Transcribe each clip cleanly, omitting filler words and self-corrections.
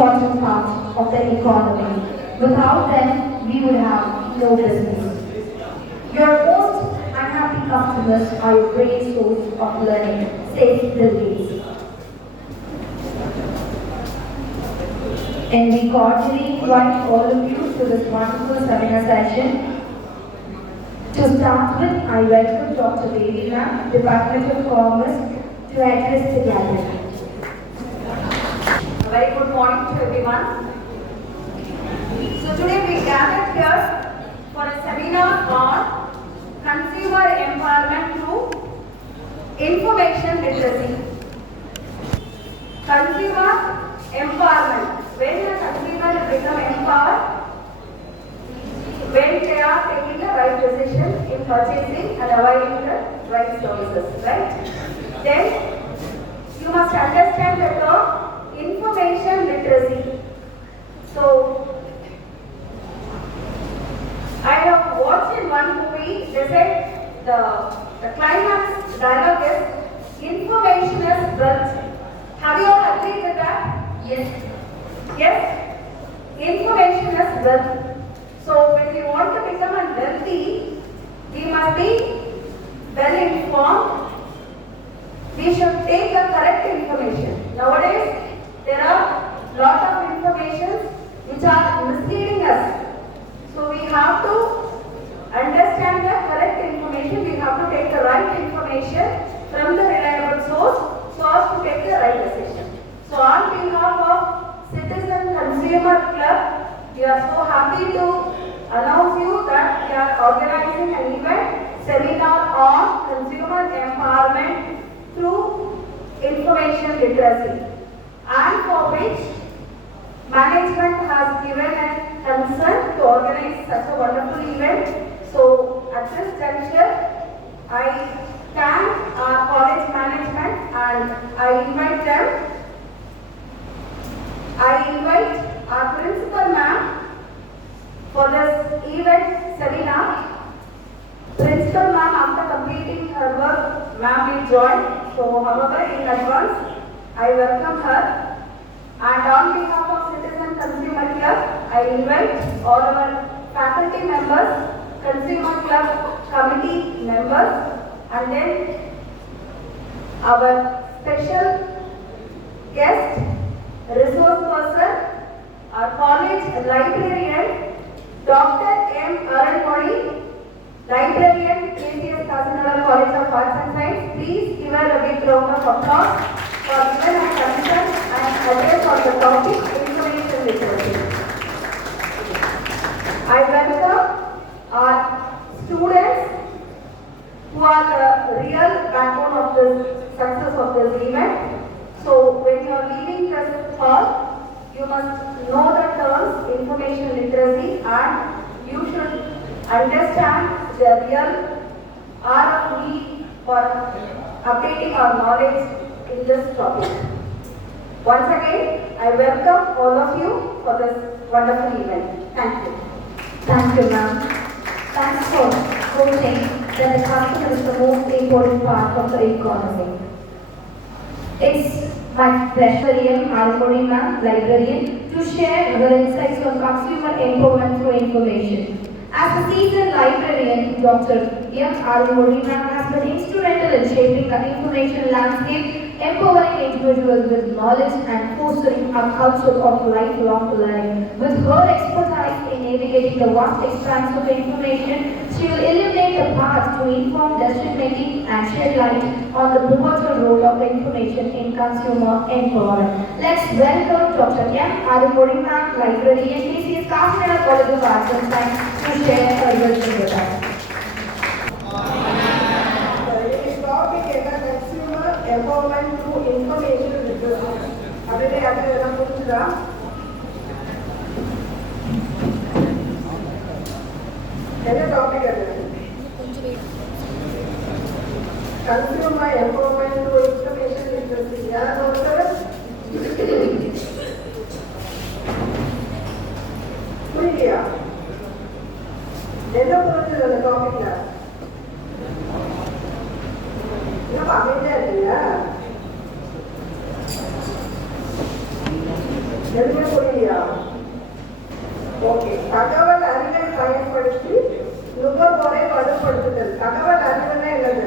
important part of the economy. Without them, we would have no business. Your most unhappy customers are a great source of learning, says Bill Gates. And we cordially invite all of you to this wonderful seminar session. To start with, I welcome Dr. Devi Ma'am, Department of Commerce, to address the gathering. A very good morning to everyone. So today we gathered here for a seminar on consumer empowerment through information literacy. Consumer empowerment. When a consumer become empowered, when they are taking the right decision in purchasing and avoiding the right services, right? Then you must understand the term information literacy. So I have watched in one movie, they said the climax dialogue is information is wealth. Have you all agreed with that? Yes. Yes? Information is wealth. So when we want to become wealthy, we must be well informed. We should take the correct information. Nowadays, there are lot of information which are misleading us. So we have to understand the correct information. We have to take the right information from the reliable source so as to take the right decision. So on behalf of Citizen Consumer Club, we are so happy to announce you that we are organizing an event seminar on consumer empowerment through information literacy, and for which management has given a consent to organize such a wonderful event. So at this juncture, I thank our college management and I invite them. I invite our principal ma'am for this event seminar. Principal ma'am, after completing her work, ma'am will join. So however, in advance, I welcome her. And on behalf of Citizen Consumer Club, I invite all our faculty members, Consumer Club committee members, and then our special guest, resource person, our college librarian, Dr. M. Arunmozhi, librarian, KCS Kasaragod College of Arts and Science. Please give her a big round of applause for giving her consent and address on the topic information literacy. I welcome our students who are the real backbone of the success of this event. So when you are leaving this hall, you must know the terms information literacy and you should understand the real need for updating our knowledge in this topic. Once again, I welcome all of you for this wonderful event. Thank you. Thank you, ma'am. Thanks for noting that the customer is the most important part of the economy. It's my pleasure, M. Arunmozhi ma'am, librarian, to share her insights on consumer empowerment through information. As a seasoned librarian, Dr. M. Arunmozhi ma'am has been instrumental in shaping the information landscape, empowering individuals with knowledge and fostering a culture of lifelong learning. With her expertise in navigating the vast expanse of information, she will illuminate the path to informed decision making and shed light on the pivotal role of information in consumer empowerment. Let's welcome Dr. M. Arunmozhi ma'am, librarian, KCS Kasaragod College of Arts and Science, to share her wisdom with us. Empowerment through information literacy. Abide adha ela purinjudha? Enna topic adu? Consumer empowerment through information literacy. Yara notaru? Puriyya? Enna purinjudha அந்த டாபிக்ல? என்ன அமைதியா இருக்கீங்க? எதுவுமே புரியலையா? Okay. தகவல் அறிவை பயன்படுத்தி நுகர்வோரை வலுப்படுத்துதல். தகவல் அறிவுன்னா என்னது?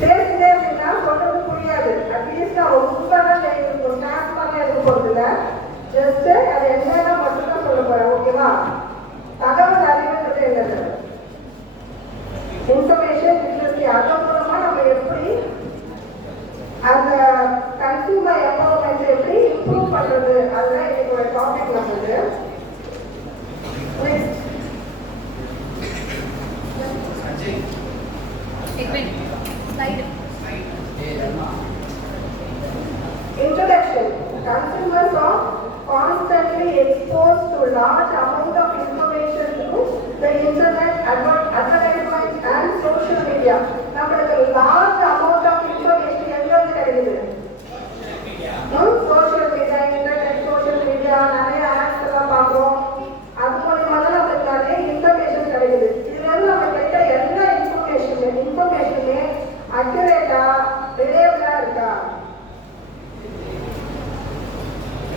பேசிட்டே அப்படின்னா சொல்றது புரியாது. அட்லீஸ்ட் நான் ரொம்பதான் இருக்கும் ஸ்டாண்ட்லாம் எதுவும் போறதில்ல. ஜஸ்ட் அது என்னன்னா மட்டும்தான் சொல்ல போறேன். ஓகேவா? தகவல் அறிவுன்றது என்னது? Information literacy. அதன் மூலமா நம்ம எப்படி அந்த கன்சியூமர் எம்பவர்மெண்ட் எப்படி இம்ப்ரூவ் பண்றது, அதுதான் என்னோட டாபிக் வந்து. Introduction. Consumers are constantly exposed to large amount of information through the internet, advertisement and social media. நம்மளுக்கு large amount of information எங்க இருந்து கிடைக்குது? Social media, internet, social media, நிறைய ஆப்ஸ் எல்லாம் பார்க்குறோம். அது மூலமா தான் நம்மளுக்கு நிறைய இன்ஃபர்மேஷன் கிடைக்குது. இதுல இருந்து நம்ம கிடைக்கிற எல்லா இன்ஃபர்மேஷனுமே அக்யூரேட்டா, ரிலேபிளா இருக்கா?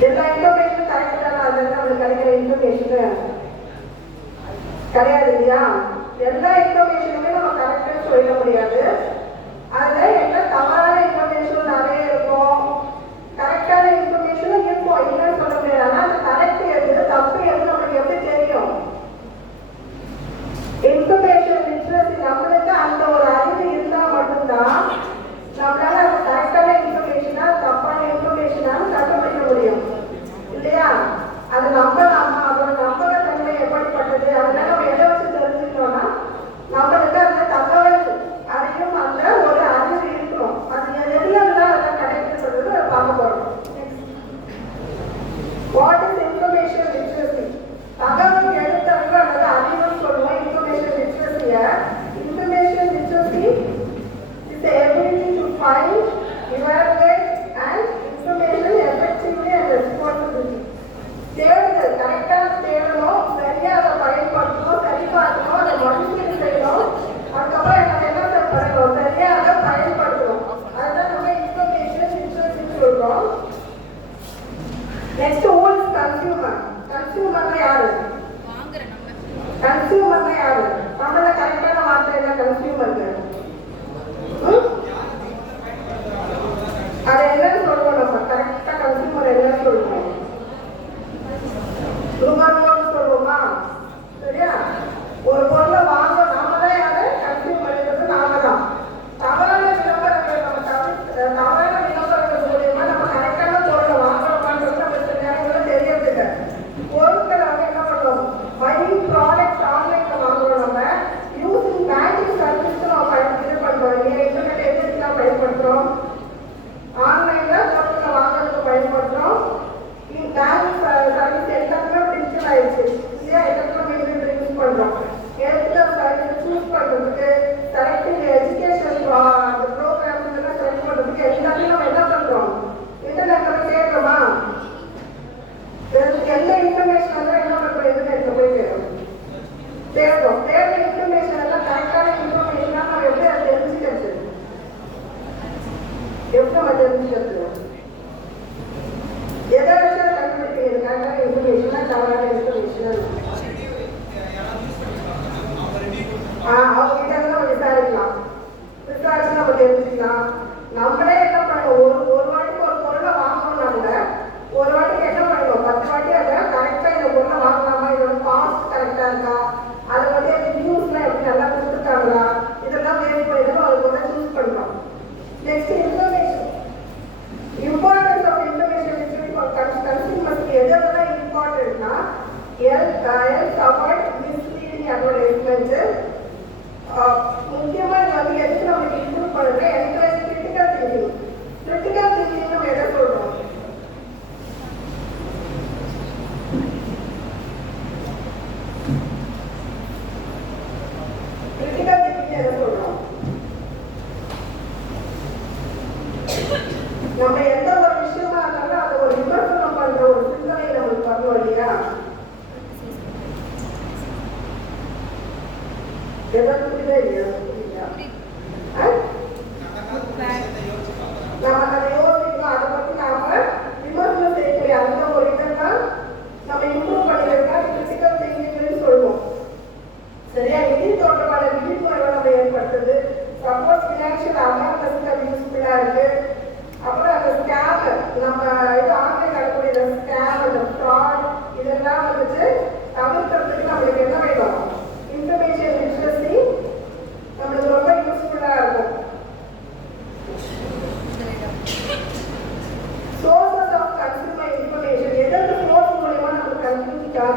எல்லா இன்ஃபர்மேஷனும் கரெக்ட் தானே? அதுல இருந்து நம்மளுக்கு கிடைக்கிற இன்ஃபர்மேஷன் கிடையாது இல்லையா? எல்லா இன்ஃபர்மேஷனுமே நம்ம கரெக்ட்னு சொல்ல முடியாது. அதுல என்ன தவறான இன்ஃபர்மேஷன் நிறைய இருக்கும், கரெக்டான இன்ஃபர்மேஷனும் இருக்கும், இல்லைன்னு சொல்ல முடியாது. ஆனா அந்த கரெக்ட் எது, தப்பு எது நமக்கு எப்படி தெரியும்? Information literacy. நம்மளுக்கு அந்த ஒரு அறிவு இருந்தா மட்டும்தான் நம்மளால அந்த கரெக்டான இன்ஃபர்மேஷனா தப்பான இன்ஃபர்மேஷனா கண்டுபிடிக்க முடியும் இல்லையா? அது நம்பலாமா, அதோட நம்பகத்தன்மை எப்படிப்பட்டது, அதெல்லாம் நம்ம எதை வச்சு தெரிஞ்சுக்கணும்னா நம்மளுக்கு அந்த தகவல் அறியும் அந்த ஒரு அறிவு இருக்கணும். அது எதுலாம் அதெல்லாம் கரெக்ட் சொல்றது அதை பார்க்க போறோம். What is information literacy? தகவல் எழுத்தறிவு அல்லது அறிவுன்னு சொல்லுவோம். இன்ஃபர்மேஷன் லிட்ரஸிய information literacy is the ability to find, evaluate and information effectively and responsibly. தேடுதல், கரெக்டான தேடணும், சரியா அதை பயன்படுத்தணும், சரி பார்க்கணும், அதை மதிப்பீடு செய்யணும், அதுக்கப்புறம் நம்ம என்ன பண்ணணும், சரியா அதை பயன்படுத்தணும். அதுதான் நம்ம இன்ஃபர்மேஷன் லிட்ரஸி சொல்றோம். Next, who is consumer? கன்சியூமர்னா யாரு? கன்சியூமர்னா யாரு? நம்மள கரெக்டான வார்த்தை என்ன கன்சியூமருக்கு? அது என்னன்னு சொல்லுவோம் நம்ம கரெக்டா? கன்சியூமர் என்னன்னு சொல்லுவோம்? நுகர்வோர்னு சொல்லுவோமா? சரியா? ஒரு பொருளை வாங்க நாம தான் யாரு? கன்சியூமர். நாம தான். தவறான விளம்பரங்கள் தவறான விளம்பரங்கள் மூலியமா நம்ம கரெக்டான பொருளை வாங்குறோமான்றது நம்ம சில நேரங்களில் தெரியறதில்லை. பொருட்களை வந்து என்ன பண்ணுவோம்? பையிங் ப்ராடக்ட் ஆன்லைன்ல வாங்குறோம். நம்ம யூசிங் பேங்கிங் சர்வீஸ் நம்ம இது பண்றோம். இன்டர்நெட் எதுக்கெல்லாம் பயன்படுத்துறோம்? ஆன்லைன்ல பொருட்களை வாங்குறதுக்கு பயன்படுத்துறோம். பேங்கிங் சர்வீஸ் எல்லாமே டிஜிட்டல் ஆயிடுச்சு இல்லையா? எலக்ட்ரானிக் யூஸ் பண்றோம். ஹெல்த் சர்வீஸ் சூஸ் பண்றதுக்கு, செலக்டிங் எஜுகேஷன் அந்த ப்ரோக்ராம்ஸ் எல்லாம் செலக்ட் பண்றதுக்கு எல்லாத்தையும் நம்ம என்ன பண்றோம்? இன்டர்நெட்ல கேட்கணுமா? எந்த இன்ஃபர்மேஷன் எல்லாம் என்ன பண்றோம்? இன்டர்நெட்ல போய் தேடுறோம். தேடுற இன்ஃபர்மேஷன் எல்லாம் கரெக்டான இன்ஃபர்மேஷனா நம்ம எப்படி அதை தெரிஞ்சுக்கிறது? எப்படி நம்ம தெரிஞ்சுக்கிறது? எதை வச்சு கண்டுபிடிக்கிறது? கரெக்டான இன்ஃபர்மேஷனா தவறான இன்ஃபர்மேஷனா? அவங்க கிட்ட நம்ம விசாரிக்கலாம். விசாரிச்சு நம்ம தெரிஞ்சுக்கலாம். நம்மளே என்ன பண்ணுவோம்? ஒரு வாட்டிக்கு ஒரு பொருளை வாங்கணும்னா கூட ஒரு வாட்டிக்கு என்ன பண்ணுவோம்? 10 வாட்டி அதை கரெக்டா இந்த பொருளை வாங்கலாமா, இதோட காஸ்ட் கரெக்டா இருக்கா, அதை வந்து நியூஸ்லாம் எப்படி நல்லா கொடுத்துருக்காங்களா, இதெல்லாம் வேறு பண்ணி அது கூட சூஸ் பண்றோம். Next, information. Importance of information கன்சியூமர்ஸ்க்கு எதெல்லாம் இம்பார்ட்டன்ட்னா அவாய்ட் மிஸ்லீடிங் அட்வர்டைஸ்மெண்ட். முக்கியமா இது வந்து எதுக்கு நமக்கு இம்ப்ரூவ் பண்ணுறது? Encourage critical thinking. Critical thinking நம்ம எதை சொல்றோம்? கிரிட்டிக்கல் திங்கிங் எதை சொல்றோம்? நம்ம எந்த ஒரு விஷயமா இருந்தாலும் அதை ஒரு விமர்சனம் பண்ற ஒரு சிந்தனை நம்மளுக்கு வரணும் இல்லையா? எதாவது புரியுதா இல்லையா? நம்ம அதை யோசிக்கணும். அதை பத்தி நாம விமர்சனம் செய்யக்கூடிய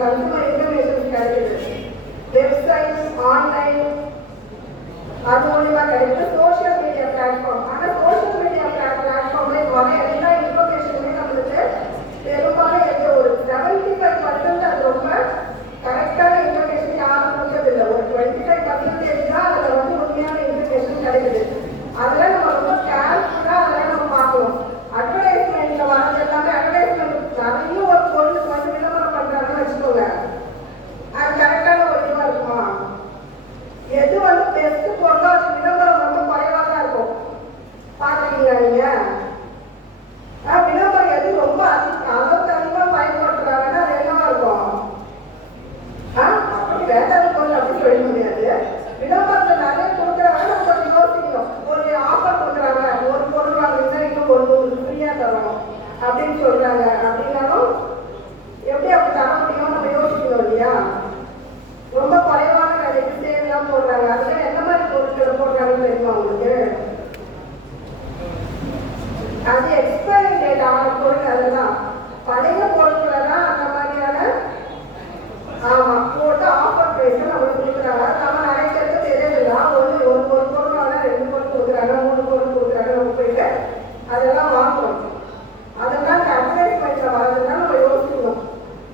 கன்சூமர் இன்ஃபர்மேஷன் கிடைக்குது. வெப்சைட், ஆன்லைன், அது மூலியமா கிடைக்குது. Social media platform. ஆனால் சோஷியல் மீடியா பிளாட்ஃபார்ம்ல வர எல்லா இன்ஃபர்மேஷனுமே நம்மளுக்கு பெரும்பாலும் எந்த ஒரு 75% அது ரொம்ப கரெக்டான இன்ஃபர்மேஷன் யாரும் கொடுக்கறதில்லை. ஒரு 25% தான் அதில் வந்து உண்மையான இன்ஃபர்மேஷன் கிடைக்குது. அதெல்லாம் நம்ம ரொம்ப கேர்ஃபுல்லாக அதெல்லாம் நம்ம பார்க்கணும். அட்வர்டைஸ்மெண்ட்ல வரது எல்லாமே அட்வர்டைஸ்மெண்ட் நிறைய ஒரு பொருளுக்கு வந்து விளம்பரம் பண்றாங்கன்னு வச்சுக்கோங்க. அது கரெக்டான ஒரு இதுவா இருக்குமா? எது வந்து பெஸ்ட் பொருளோ அது விளம்பரம் ரொம்ப குறைவாக தான் இருக்கும். பார்த்துருக்கீங்களா நீங்க? விளம்பரம் எது ரொம்ப அளவுக்கு அதிகமாக பயன்படுத்துறாங்கன்னா அது என்னவா இருக்கும்? அப்படி வேண்டாத பொருள் அப்படின்னு சொல்ல முடியாது. விளம்பரத்தை நிறைய கொடுக்குறாங்க, நம்ம கொஞ்சம் யோசிக்கணும். ஒரு ஆஃபர் கொடுக்குறாங்க, ஒரு பொருள் வாங்கினா இன்னும் ஒரு ஃப்ரீயாக தரோம் அப்படின்னு சொல்றாங்க. அப்படின்னாலும் எப்படி அப்படி தர முடியும் நம்ம யோசிக்கணும் இல்லையா? ரொம்ப குறைவான விலைக்கு சேல்லாம் போடுறாங்க. அதுல எந்த மாதிரி பொருட்களை போடுறாங்கன்னு தெரியுமா உங்களுக்கு? அது எக்ஸ்பைரி டேட் ஆன பொருள். அதெல்லாம் பழைய பொருட்களை தான் அந்த மாதிரியான போட்டு ஆஃபர் பிரைஸ் நம்மளுக்கு கொடுக்குறாங்க. நம்ம நிறைய பேருக்கு தெரியவில்லை. ஒரு பொருள் வாங்க 2 பொருள் கொடுக்குறாங்க, 3 பொருள் கொடுக்குறாங்க. நம்ம போயிட்டு அதெல்லாம் வாங்கணும். அதெல்லாம் அட்வர்டைஸ்மெண்ட்ல வரதுன்னா நம்ம யோசிக்கணும்.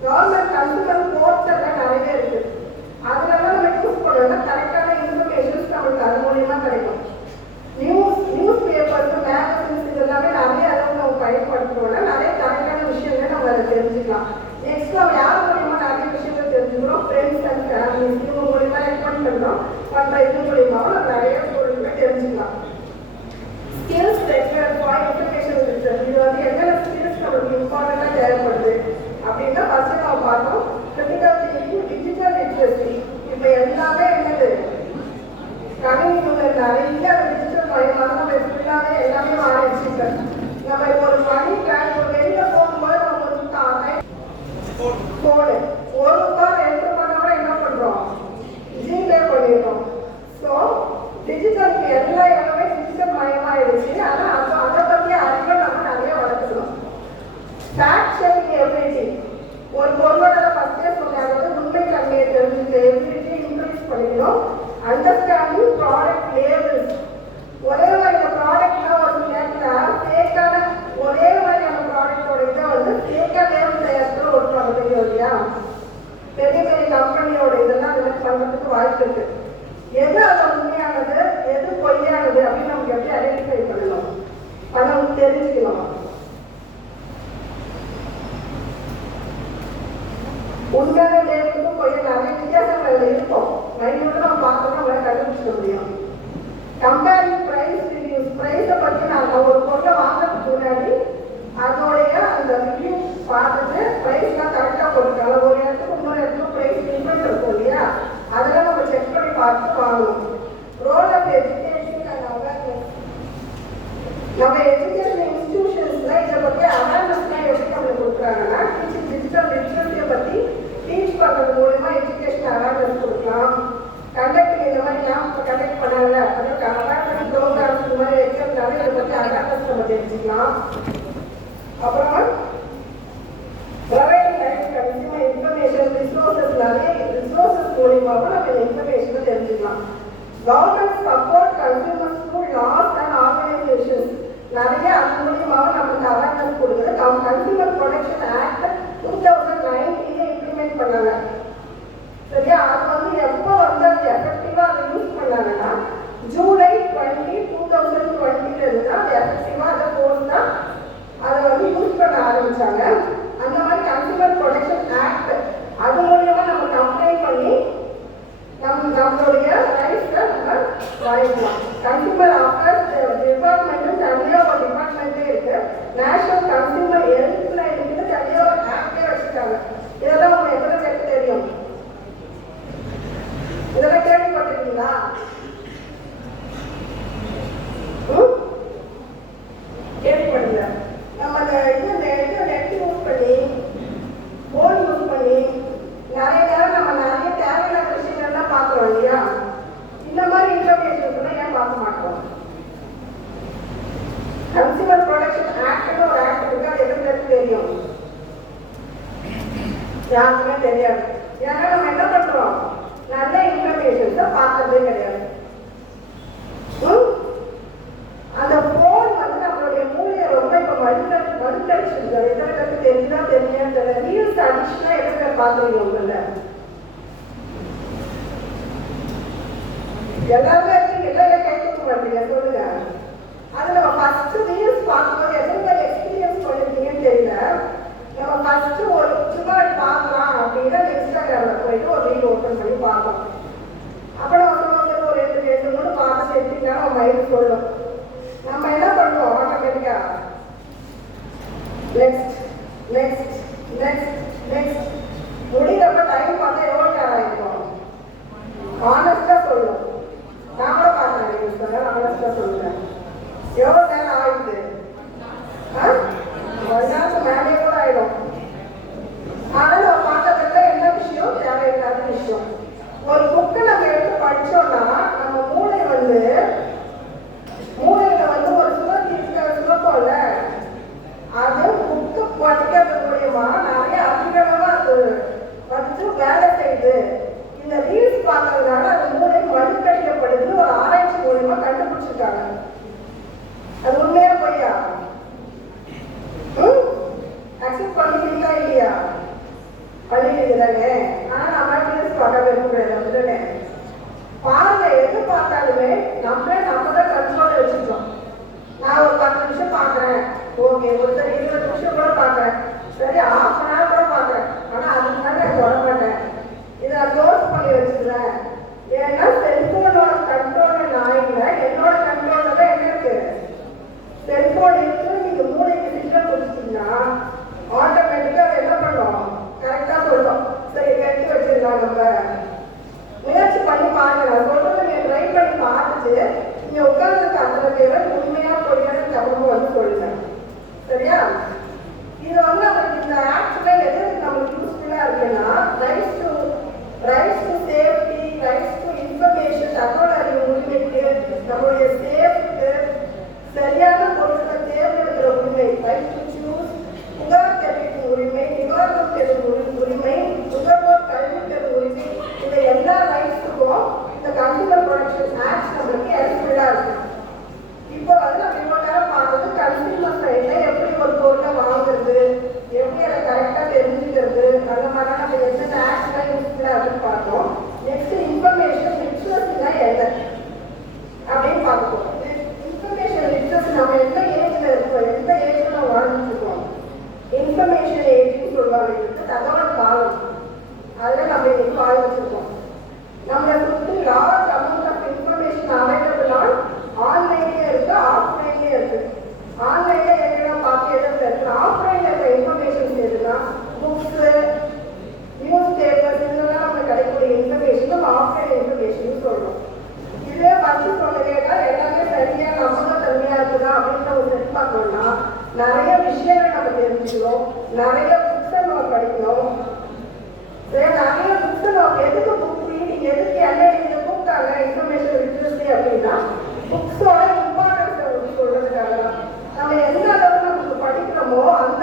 கவர்மெண்ட் கன்சூமர் போர்ட்டல் நிறைய இருக்கு. அதெல்லாம் நம்ம யூஸ் பண்ணோம்னா கரெக்டான இன்ஃபர்மேஷன்ஸ் நம்மளுக்கு அது மூலியமா கிடைக்கும். நியூஸ் பேப்பர்ஸ், மேகசின்ஸ் இதெல்லாமே நிறைய அளவு நம்ம பயன்படுத்துறோம்னா நிறைய கரெக்டான விஷயங்கள் நம்ம அதை தெரிஞ்சுக்கலாம். நெக்ஸ்ட் நம்ம யார் மூலியமா நிறைய விஷயங்கள் தெரிஞ்சுக்கிறோம்? ஃப்ரெண்ட்ஸ் அண்ட் ஃபேமிலிஸ் இவங்க மூலியமா ரெக்கமெண்ட் பண்றோம். பண்ற இது மூலியமாவும் நம்ம நிறைய பொருட்களை தெரிஞ்சுக்கலாம். Skills required for information research. இது வந்து என்னென்ன ஸ்கில்ஸ் நம்மளுக்கு இம்பார்ட்டண்டா தேவைப்படுது அப்படின்னா ஃபர்ஸ்ட் நம்ம பார்த்தோம் கிரிட்டிக்கல் திங்கிங், டிஜிட்டல் லிட்ரஸி. இப்போ எல்லாமே என்னது கணினிக்குள்ள நிறைய டிஜிட்டல் மயமாக நம்ம ஃபுல்லாவே எல்லாமே மாறிடுச்சு. நம்ம ஒரு மணி டிரான்ஸ்ஃபர் வெளியில போகும்போது நம்ம ஒரு கோடு ₹1 என்டர் பண்ணாம என்ன பண்றோம்? ஜிபே பண்ணிடுறோம். ஸோ டிஜிட்டல் எல்லா இடமே டிஜிட்டல் மயமாயிடுச்சு. ஆனால் அதை பற்றி அறிவை நம்ம நிறைய வளர்க்கணும். Fact checking ability. ஒரு பொருளோட ஃபர்ஸ்டே சொன்னாங்க உண்மை தன்மையை தெரிஞ்சுக்க எபிலிட்டி இன்க்ரீஸ் பண்ணிக்கணும். Understanding product labels. ஒரே மாதிரியான ப்ராடக்ட்னா ஒரு நேரத்தில் ஃபேக்கான ஒரே மாதிரியான ப்ராடக்டோட இதை வந்து ஃபேக்காக லேபிள் தயாரிக்கிற ஒரு ப்ராடக்ட் தெரியும் இல்லையா? பெரிய பெரிய கம்பெனியோட இதெல்லாம் அந்த மாதிரி பண்ணுறதுக்கு வாய்ப்பு இருக்கு. எது அது உண்மையானது எது பொய்யானது அப்படின்னு நமக்கு எப்படி ஐடென்டிஃபை பண்ணணும், பணம் தெரிஞ்சுக்கணும். உண்மையான லேபிளுக்கும் பொய்ய நிறைய வித்தியாசங்கள் இருக்கும். மைனூட்டை நம்ம பார்த்தோம்னா அவங்களை கண்டுபிடிச்சிக்க முடியும். Comparing price reviews. பிரைஸை பற்றி நான் ஒரு பொருளை வாங்குறதுக்கு முன்னாடி அதோடைய அந்த ரிவ்யூ பார்த்துட்டு பிரைஸ்லாம் கரெக்டாக போட்டுருக்காங்க. ஒரு இடத்துக்கு இன்னொரு இடத்துக்கு பிரைஸ் டிஃபரெண்ட் இருக்கும் இல்லையா? அதெல்லாம் நம்ம செக் பண்ணி பார்த்து வாங்கணும். Role of education and awareness. நம்ம எஜுகேஷன் இன்ஸ்டிடியூஷன்ஸ்ல இதை பற்றி அவேர்னஸ்லாம் எப்படி நம்மளுக்கு கொடுக்குறாங்கன்னா டிஜிட்டல் லிட்ரஸியை பற்றி டீச் பண்ணுறது மூலமா எஜுகேஷன் அவேர்னஸ் கொடுக்கலாம். கண்டக்டிங் இந்த மாதிரி கேம்ப் கண்டக்ட் பண்ணாங்க அதற்கு அவேர்னஸ் ப்ரோக்ராம்ஸ் இந்த மாதிரி வச்சிருந்தாலும் இதை பற்றி அவேர்னஸ் நம்ம தெரிஞ்சுக்கலாம். அப்புறமா ப்ரொவைடிங் கன்சியூமர் இன்ஃபர்மேஷன் ரிசோர்சஸ். நிறைய ரிசோர்சஸ் மூலியமாகவும் நம்ம இந்த இன்ஃபர்மேஷனை தெரிஞ்சுக்கலாம். Government support consumers through laws and organisations. நிறைய அது மூலியமாகவும் நமக்கு அவேர்னஸ் கொடுக்குது. கன்சியூமர் ப்ரொடெக்ஷன் ஆக்ட் 2019 இம்ப்ளிமெண்ட் பண்ணாங்க. சரியா? அது வந்து எப்போ வந்து அது எஃபெக்டிவா அதை யூஸ் பண்ணாங்கன்னா ஜூலை 2020 இருந்து அது எஃபெக்டிவா அதை போர்ஸ் தான் அதை வந்து யூஸ் பண்ண ஆரம்பிச்சாங்க. அந்த மாதிரி கன்சியூமர் ப்ரொடெக்ஷன் ஆக்ட் அது மூலியமா நம்ம கம்ப்ளைண்ட் பண்ணி நம்மளுடைய ரைட்ஸை நம்ம வாங்கிக்கலாம். கன்சியூமர் அஃபேர்ஸ் டிபார்ட்மெண்ட் தனியாக ஒரு டிபார்ட்மெண்ட்டே இருக்கு. நேஷனல் கன்சியூமர் ஹெல்ப் லைனுக்கு தனியாக ஒரு ஆக்டே வச்சுருக்காங்க. இதெல்லாம் உங்களுக்கு எத்தனை பேருக்கு தெரியும்? இதெல்லாம் கேள்விப்பட்டிருக்கீங்களா? கேள்விப்படல. நம்ம நெட் யூஸ் பண்ணி போன் யூஸ் பண்ணி நிறைய நேரம் நம்ம நிறைய தேவையில்லாத விஷயங்கள்லாம் பார்க்குறோம் இல்லையா? இந்த மாதிரி இன்ஃபர்மேஷன்ஸ்லாம் ஏன் பார்க்க மாட்டோம்? கன்சியூமர் ப்ரொடெக்ஷன் ஆக்ட்னு ஒரு ஆக்ட் இருக்கு. அது எதுக்கு யாருக்குமே தெரியாது. ஏன்னா நம்ம என்ன பண்றோம், நல்ல இன்ஃபர்மேஷன்ஸை பார்க்கறதே கிடையாது. அந்த போன் வந்து நம்மளுடைய மூளையை ரொம்ப இப்போ மறுத்தடிச்சிருக்கு. எத்தனை பேருக்கு தெரிஞ்சா தெரியாது தெரியல. ரீல்ஸ் அடிஷனா எத்தனை பேர் பார்க்குறீங்க உங்கள? எல்லாருமே இருக்கீங்க, எல்லாம் கை தூக்க மாட்டீங்க, சொல்லுங்க. அது நம்ம ஃபர்ஸ்ட் ரீல்ஸ் பார்க்கும்போது எத்தனை பேர் எக்ஸ்பீரியன்ஸ் பண்ணிருக்கீங்கன்னு தெரியல. நம்ம ஃபர்ஸ்ட் ஒரு சும்மா பார்க்கலாம் அப்படின்னா இன்ஸ்டாகிராம்ல போயிட்டு ஒரு ரீல் ஓப்பன் பண்ணி பார்க்கலாம். அப்புறம் ஒரு ரெண்டு மூணு பார்த்து எடுத்தீங்கன்னா நம்ம மைண்ட் சொல்லும். நம்ம என்ன பண்ணுவோம், ஆட்டோமேட்டிக்கா நெக்ஸ்ட் நெக்ஸ்ட் நெக்ஸ்ட் நெக்ஸ்ட் முடிகிறப்ப டைம் பார்த்தா எவ்வளோ நேரம் ஆயிருக்கும்? ஆனஸ்டா சொல்லும். நான் கூட பார்த்தேன், ஆனஸ்டா சொல்லுவேன். எவ்வளோ நேரம் ஆயிடுது? 1 நேரத்துக்கு மேலே கூட ஆயிடும். ஆனால் நம்ம பார்க்கறதுல என்ன விஷயம், தேவையில்லாத விஷயம். ஒரு புக்கை நம்ம எடுத்து படிச்சோம்னா நம்ம மூளையில வந்து ஒரு சுரக்கம்ல அது புக்கு படிக்கிறது மூலியமா நிறைய அதிகமா அது வந்து வேலை செய்யுது. இந்த ரீல்ஸ் பார்க்கறதுனால அது மூளை மழுக்கடிக்கப்படுதுன்னு ஒரு ஆராய்ச்சி மூலியமா கண்டுபிடிச்சிருக்காங்க. அது உண்மையா பொய்யா? அக்செப்ட் பண்ணிக்கிறீங்களா இல்லையா? பண்ணிக்கிறீங்க. ஆனா நம்ம ரீல்ஸ் பார்க்க இருக்கக்கூடாது. பாருங்க, எது பார்த்தாலுமே நம்ம தான் கண்ட்ரோல் வச்சுக்கிறோம். நான் ஒரு 10 நிமிஷம் பார்க்குறேன், ஓகே. ஒருத்தர் 20 நிமிஷம் கூட பார்க்குறேன், சரி 1/2 மணி நேரம் கூட பார்க்குறேன். ஆனால் அதுக்கு மேலே நான் சொல்ல மாட்டேன். இதை நான் க்ளோஸ் பண்ணி வச்சுக்கிறேன். ஏன்னா செல்ஃபோனோட கண்ட்ரோல் நான் இல்லை, என்னோட கண்ட்ரோல்ல தான் என்ன இருக்கு. செல்ஃபோன் இருக்கு, நீங்கள் மூளைக்கு சிக்னல் கொடுத்தீங்கன்னா ஆட்டோமேட்டிக்காக என்ன பண்ணுவோம், கரெக்டாக சொல்லுவோம். சரி எடுத்து வச்சிடலாம். நம்ம முயற்சி பண்ணி பாருங்க. நான் சொல்றது நீங்க ட்ரை பண்ணி பார்த்துட்டு நீங்க உட்கார்ந்துட்டு அந்த பேரை உண்மையா பொய்யான தகவல் வந்து சொல்லுங்க. சரியா? இது வந்து நமக்கு இந்த ஆக்சுவலா எது நமக்கு யூஸ்ஃபுல்லா இருக்குன்னா, rights to safety, rights to information, தகவல் அறிவு உரிமைக்கு, நம்மளுடைய சேஃப்க்கு, சரியான பொருட்களை தேர்ந்தெடுக்கிற உரிமை, ரைட் டு சூஸ், புகார் தெரிவிக்கும் உரிமை, நிவாரணம் தெரிவிக்கும் உரிமை, நுகர்வோர் கல்வி பெறும் உரிமை, இந்த எல்லா ரைட்ஸுக்கும் இந்த கன்சூமர் ப்ரொடக்ஷன் ஆக்ட் நம்மளுக்கு ஹெல்ப்ஃபுல்லா இருக்கு. இப்போ வந்து நம்ம இவ்வளோ நேரம் பார்த்தது கன்சூமர் சைட்ல எப்படி ஒரு பொருளை வாங்குறது, எப்படி அதை கரெக்டாக தெரிஞ்சுக்கிறது, அந்த மாதிரிலாம் நம்ம என்னென்ன ஆக்ட்லாம் யூஸ்ஃபுல்லா இருக்குன்னு பார்த்தோம். நெக்ஸ்ட் இன்ஃபர்மேஷன் லிட்ரஸினா என்ன அப்படின்னு பார்ப்போம். இன்ஃபர்மேஷன் லிட்ரஸி நம்ம எந்த ஏஜ்ல இருக்கோம், எந்த ஏஜ்ல நம்ம வாழ்ந்துட்டு இருக்கோம். இன்ஃபர்மேஷன் ஏஜ்னு சொல்லுவாங்க, தகவல் காலம். அதில் நம்ம இன்னைக்கு வாழ் வச்சிருக்கோம். நம்மளை சுற்றி large amount of information available ஆன்லைன்லேயே இருக்கு, ஆஃப்லைன்லேயே இருக்கு. ஆன்லைன்ல எங்கெல்லாம் பார்த்து எதில் இருக்கு, ஆஃப்லைன்ல இருக்கிற இன்ஃபர்மேஷன்ஸ் எதுனா புக்ஸு, நியூஸ் பேப்பர்ஸ், இதெல்லாம் நமக்கு கிடைக்கக்கூடிய இன்ஃபர்மேஷன் நம்ம ஆஃப்லைன் இன்ஃபர்மேஷன் சொல்றோம். இதே ஃபர்ஸ்ட் சொன்னதேனா எல்லாமே சரியா நம்மளும் தனியாக இருக்குதா அப்படின்னு நம்ம சரி பார்த்தோம்னா நிறைய விஷயங்கள் நம்ம தெரிஞ்சுக்கணும், நிறைய புக்ஸை நம்ம படிக்கணும். நிறைய புக்ஸ் நம்ம எதுக்கு புக் ரீடிங், எதுக்கு என்ன இந்த புக்காங்க இன்ஃபர்மேஷன் லிட்ரஸி அப்படின்னா புக்ஸோட இம்பார்ட்டன்ஸை வந்து சொல்றதுக்காக தான். நம்ம எந்த அளவுக்கு நமக்கு படிக்கிறோமோ அந்த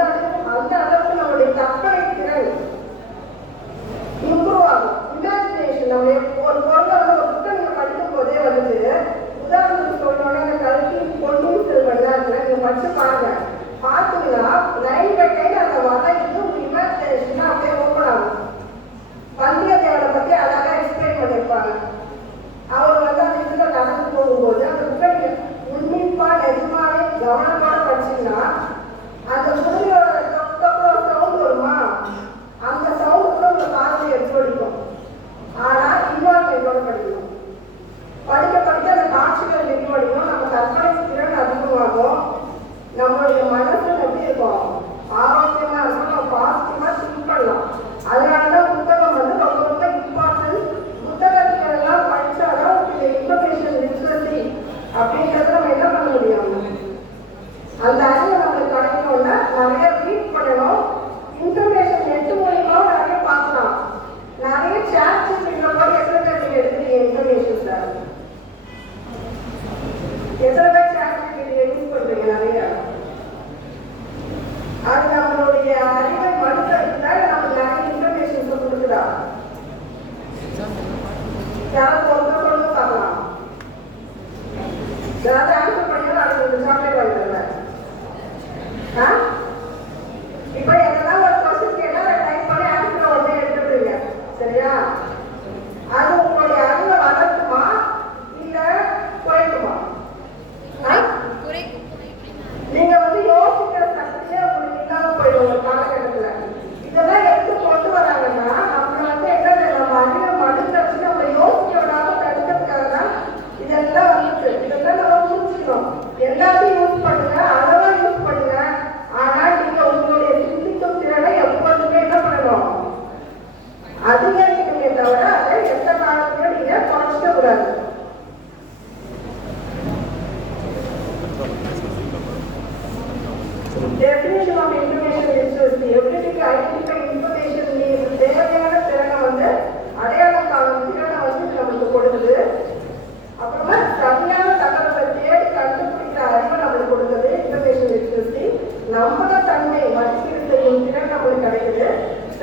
அளவுக்கு நம்மளுடைய கற்பனை திறன் இம்ப்ரூவ் ஆகும். இமேஜினேஷன், நம்ம ஒரு பொருளை வந்து ஒரு புக்கை நீங்க படிக்கும் போதே வந்து உதாரணத்துக்கு சொல்லணும்னா இந்த கல்வி பொன்னியின் செல்வன் தான் இருக்குல்ல, நீங்க படிச்சு பாருங்க. பார்த்தீங்கன்னா லைன் பை லைன் அந்த வரைக்கும் உங்க இமேஜினேஷன் அப்படியே ஓப்பன் ஆகும். வந்தியத்தேவனை பத்தி அழகா எக்ஸ்பிளைன் பண்ணியிருப்பாங்க. அவர் வந்து அந்த இதுல நடந்து போகும்போது அந்த புக்கை உன்னிப்பா நிஜமாவே கவனமாக படிச்சீங்கன்னா அந்த முருகையோட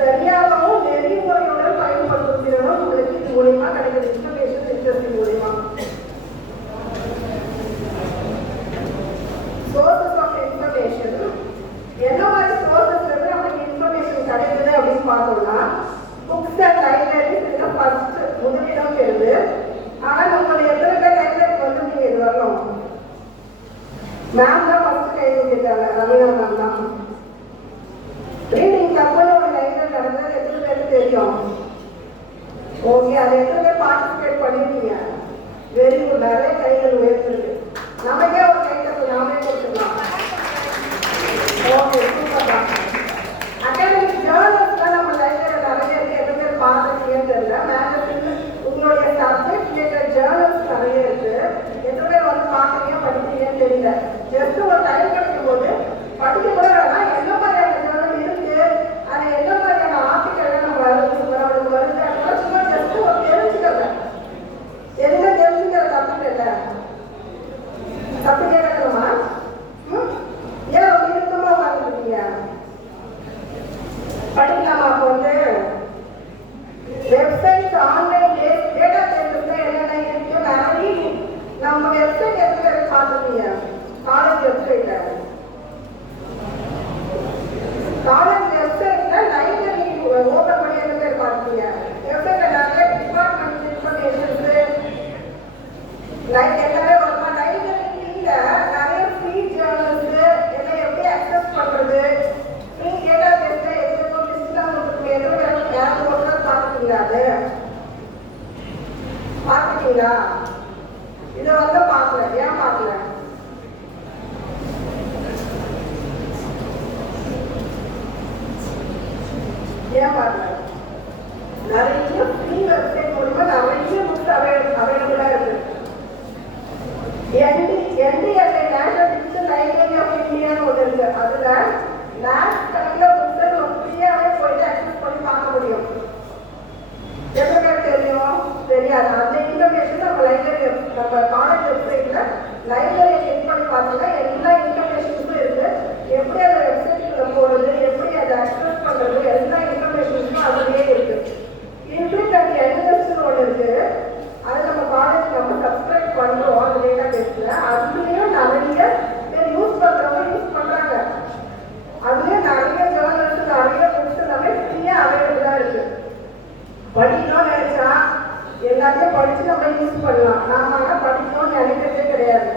சரியாகவும் நெறிமுறையோட பயன்படுத்தும் திறனும் உங்களுக்கு இது மூலியமா கிடைக்கிற இன்ஃபர்மேஷன் லிட்ரஸி மூலியமா. சோர்சஸ் ஆஃப் இன்ஃபர்மேஷன், என்ன மாதிரி சோர்சஸ்ல இருந்து நமக்கு இன்ஃபர்மேஷன் கிடைக்குது அப்படின்னு பார்த்தோம்னா, புக்ஸ் அண்ட் லைப்ரரிஸ் இதுல ஃபர்ஸ்ட் முதலிடம் பெறுது. ஆனா நம்மளுடைய எத்தனை பேர் லைப்ரரிக்கு வந்து நீங்க இது வரணும்? மேம் தான் ஃபர்ஸ்ட் கை வச்சுட்டாங்க, ரவீனா மேம் தான். ரீடிங் கிளப்னு ஒரு லைப்ரரி நடந்தது எத்தனை பேருக்கு தெரியும்? ஓகே, அது எத்தனை பேர் பார்ட்டிசிபேட் பண்ணிருக்கீங்க? வெரி குட், நிறைய கைகள் உயர்த்திருக்கு. நமக்கே ஒரு கைத்தப்பு நாமே கொடுத்துக்கலாம். ஓகே, சூப்பர் தான். அகாடமிக் ஜேர்னல்ஸ் தான் நம்ம லைப்ரரியில் நிறைய இருக்கு. எத்தனை பேர் பார்த்துருக்கீங்கன்னு தெரியல. மேகசின் உங்களுடைய சப்ஜெக்ட் ரிலேட்டட் ஜேர்னல்ஸ் நிறைய இருக்கு. எத்தனை பேர் வந்து பார்க்குறீங்க படிக்கிறீங்கன்னு தெரியல. ஜஸ்ட் ஒரு டைம் படிக்கும் போது படிக்க கூட வேணாம், என்ன மாதிரியான ஜேர்னல் இருக்கு, அது என்ன மாதிரியான ஆர்டிக்கல் நம்ம நம்மளுக்கு வருது, அதெல்லாம் சும்மா ஜஸ்ட் ஒரு தெரிஞ்சுக்கல. எதுவுமே தெரிஞ்சுக்கிற தப்பு இல்லை. தப்பு கேட்கணுமா? ஏன் ரொம்ப இறுக்கமா உட்காந்துருக்கீங்க? படிக்கலாமா? அப்போ வந்து வெப்சைட் ஆன்லைன் டேட்டா பேஸ்ல என்னென்ன இருக்கு நிறைய. நம்ம வெப்சைட் எத்தனை பேர் பார்த்துருக்கீங்க? காலேஜ் வெப்சைட்ல லைப்ரரி ஓபன் பண்ணி எத்தனை பேர் பார்த்துருக்கீங்க? வெப்சைட்ல நிறைய டிபார்ட்மெண்ட் இன்ஃபர்மேஷன்ஸ் லைக் எல்லாமே வருமா? லைப்ரரியில நிறைய ஃப்ரீ ஜேர்னல்ஸ் எல்லாம் எப்படி அக்சஸ் பண்றது, ஃப்ரீ டேட்டா பேஸ்ல எதுவும் லிஸ்ட்லாம் உங்களுக்கு எதுவும் யாரும் ஒருத்தர் பார்த்துட்டீங்களா? அது பார்த்துட்டீங்களா? இதை வந்து பார்க்கல. ஏன் பார்க்கல? ஏன் பார்க்கல? நிறைய ஃப்ரீ வெப்சைட் மூலமா நிறைய புக்ஸ் அவைலபிளா இருக்கு. NDLI national digital library of இந்தியான்னு ஒன்று இருக்கு. அதுல லேக்ஸ் கணக்கில் புக்ஸ் ஒரு ஃப்ரீயாவே போயிட்டு அக்சஸ் பண்ணி பார்க்க முடியும். எத்தனை பேர் தெரியும்? தெரியாது. அந்த இன்ஃபர்மேஷன் நம்ம லைப்ரரி நம்ம காலேஜ் வெப்சைட்ல லைப்ரரியை செக் பண்ணி பார்த்தீங்கன்னா எல்லா இன்ஃபர்மேஷன்ஸும் இருக்கு. எப்படி அந்த வெப்சைட்டுக்குள்ள போறது, எப்படி அதை அக்சஸ் பண்றது, எல்லா இன்ஃபர்மேஷன்ஸும் அதுலயே இருக்கு. இன்க்ளூட் அண்ட் என்எஸ்ன்னு ஒன்று இருக்கு. அது நம்ம காலேஜ் நம்ம சப்ஸ்கிரைப் பண்றோம் அந்த டேட்டா பேஸ்ல. அதுலயும் நிறைய பேர் யூஸ் பண்றவங்க யூஸ் பண்றாங்க. அதுலயும் நிறைய ஜேர்னல்ஸ் நிறைய புக்ஸ் எல்லாமே ஃப்ரீயா அவைலபிளா இருக்கு. படிக்கணும்னு நினைச்சா எல்லாத்தையும் படிச்சு நம்ம யூஸ் பண்ணலாம். நாம ஆனா படிக்கணும்னு நினைக்கிறதே கிடையாது.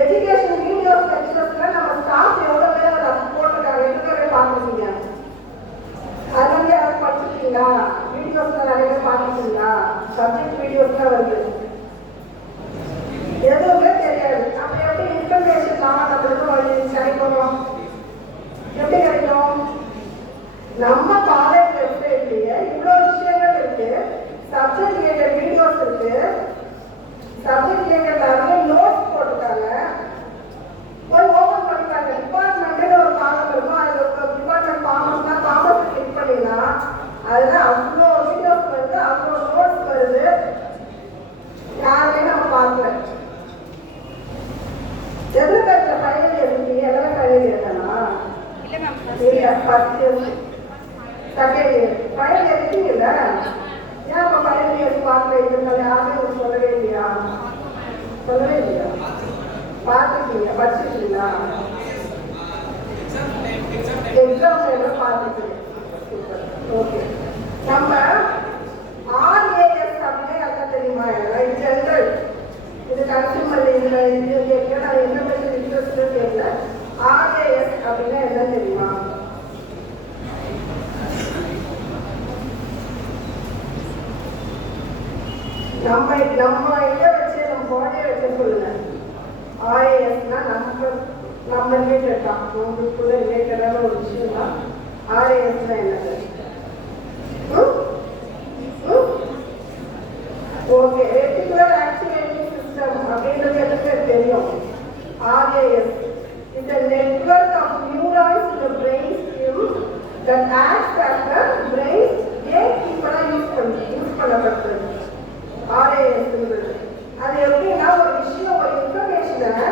எஜுகேஷன் வீடியோஸ் லெக்சர்ஸ்ல நம்ம ஸ்டாஃப் எவ்வளவு பேர் அதை போட்டிருக்காங்க, எதுக்காக பார்த்துருக்கீங்க? அது வந்து யாரும் படிச்சிருக்கீங்களா? வீடியோஸ்ல நிறைய பேர் பார்த்துருக்கீங்களா? சப்ஜெக்ட் வீடியோஸ்லாம் வருது. எதுவுமே தெரியாது. அப்ப எப்படி இன்ஃபர்மேஷன் நம்மளுக்கு கிடைக்கும்? எப்படி கிடைக்கும்? நம்ம காலேஜ் வெப்சைட்லயே இவ்வளவு விஷயங்கள் இருக்கு. சப்ஜெக்ட் ரிலேட்டட் வீடியோஸ் இருக்கு. சப்ஜெக்ட் ரிலேட்டட் நிறைய நோட்ஸ் போட்டுருக்காங்க. போய் ஓபன் பண்ணிப்பாங்க. டிபார்ட்மெண்ட்ல ஒரு காலம் இருக்கும். அதுல ஒரு டிபார்ட்மெண்ட் காமர்ஸ்னா காமர்ஸ் கிளிக் பண்ணீங்கன்னா அதுல அவ்வளோ வீடியோஸ் வருது, அவ்வளோ நோட்ஸ் வருது. யாருமே நம்ம பார்க்கல. எத்தனை பேருக்கு ஃபைனல் இயர் இருக்கீங்க? எல்லாமே ஃபைனல் இயர் தானா? இல்ல, first year second year final year இருக்கீங்கல்ல? ஏன் அப்ப ஃபைனல் இயர் பார்க்கல? இருந்தாலும் யாருமே உங்களுக்கு சொல்லவே இல்லையா? சொல்லவே இல்லையா? பார்த்துருக்கீங்க, படிச்சிருக்கீங்களா? எக்ஸாம் டைம்ல பார்த்துருக்கீங்க. ஓகே, நம்ம RAS அப்படின்னா என்ன தெரியுமா? ஜெனரல், இது கன்சியூமர் இதுல இது கேட்க நான் இன்ஃபர்மேஷன் இன்ட்ரெஸ்ட் கேட்கல. RAS அப்படின்னா என்ன தெரியுமா? நம்ம இதை வச்சு நம்ம பாடியை வச்சு சொல்லுங்க. RASனா நம்ம ரிலேட்டட் தான், நம்மளுக்குள்ள ரிலேட்டடான ஒரு விஷயம் தான். RASனா என்னது? ஓகே, ரெட்டிகுலர் ஆக்டிவேட்டிங் சிஸ்டம் அப்படின்றது எனக்கு தெரியும். RAS is a network of neurons in the brain stem that acts as the brain's gatekeeper use பண்ணப்படுது. RAS அது எப்படின்னா ஒரு விஷயம், ஒரு இன்ஃபர்மேஷனை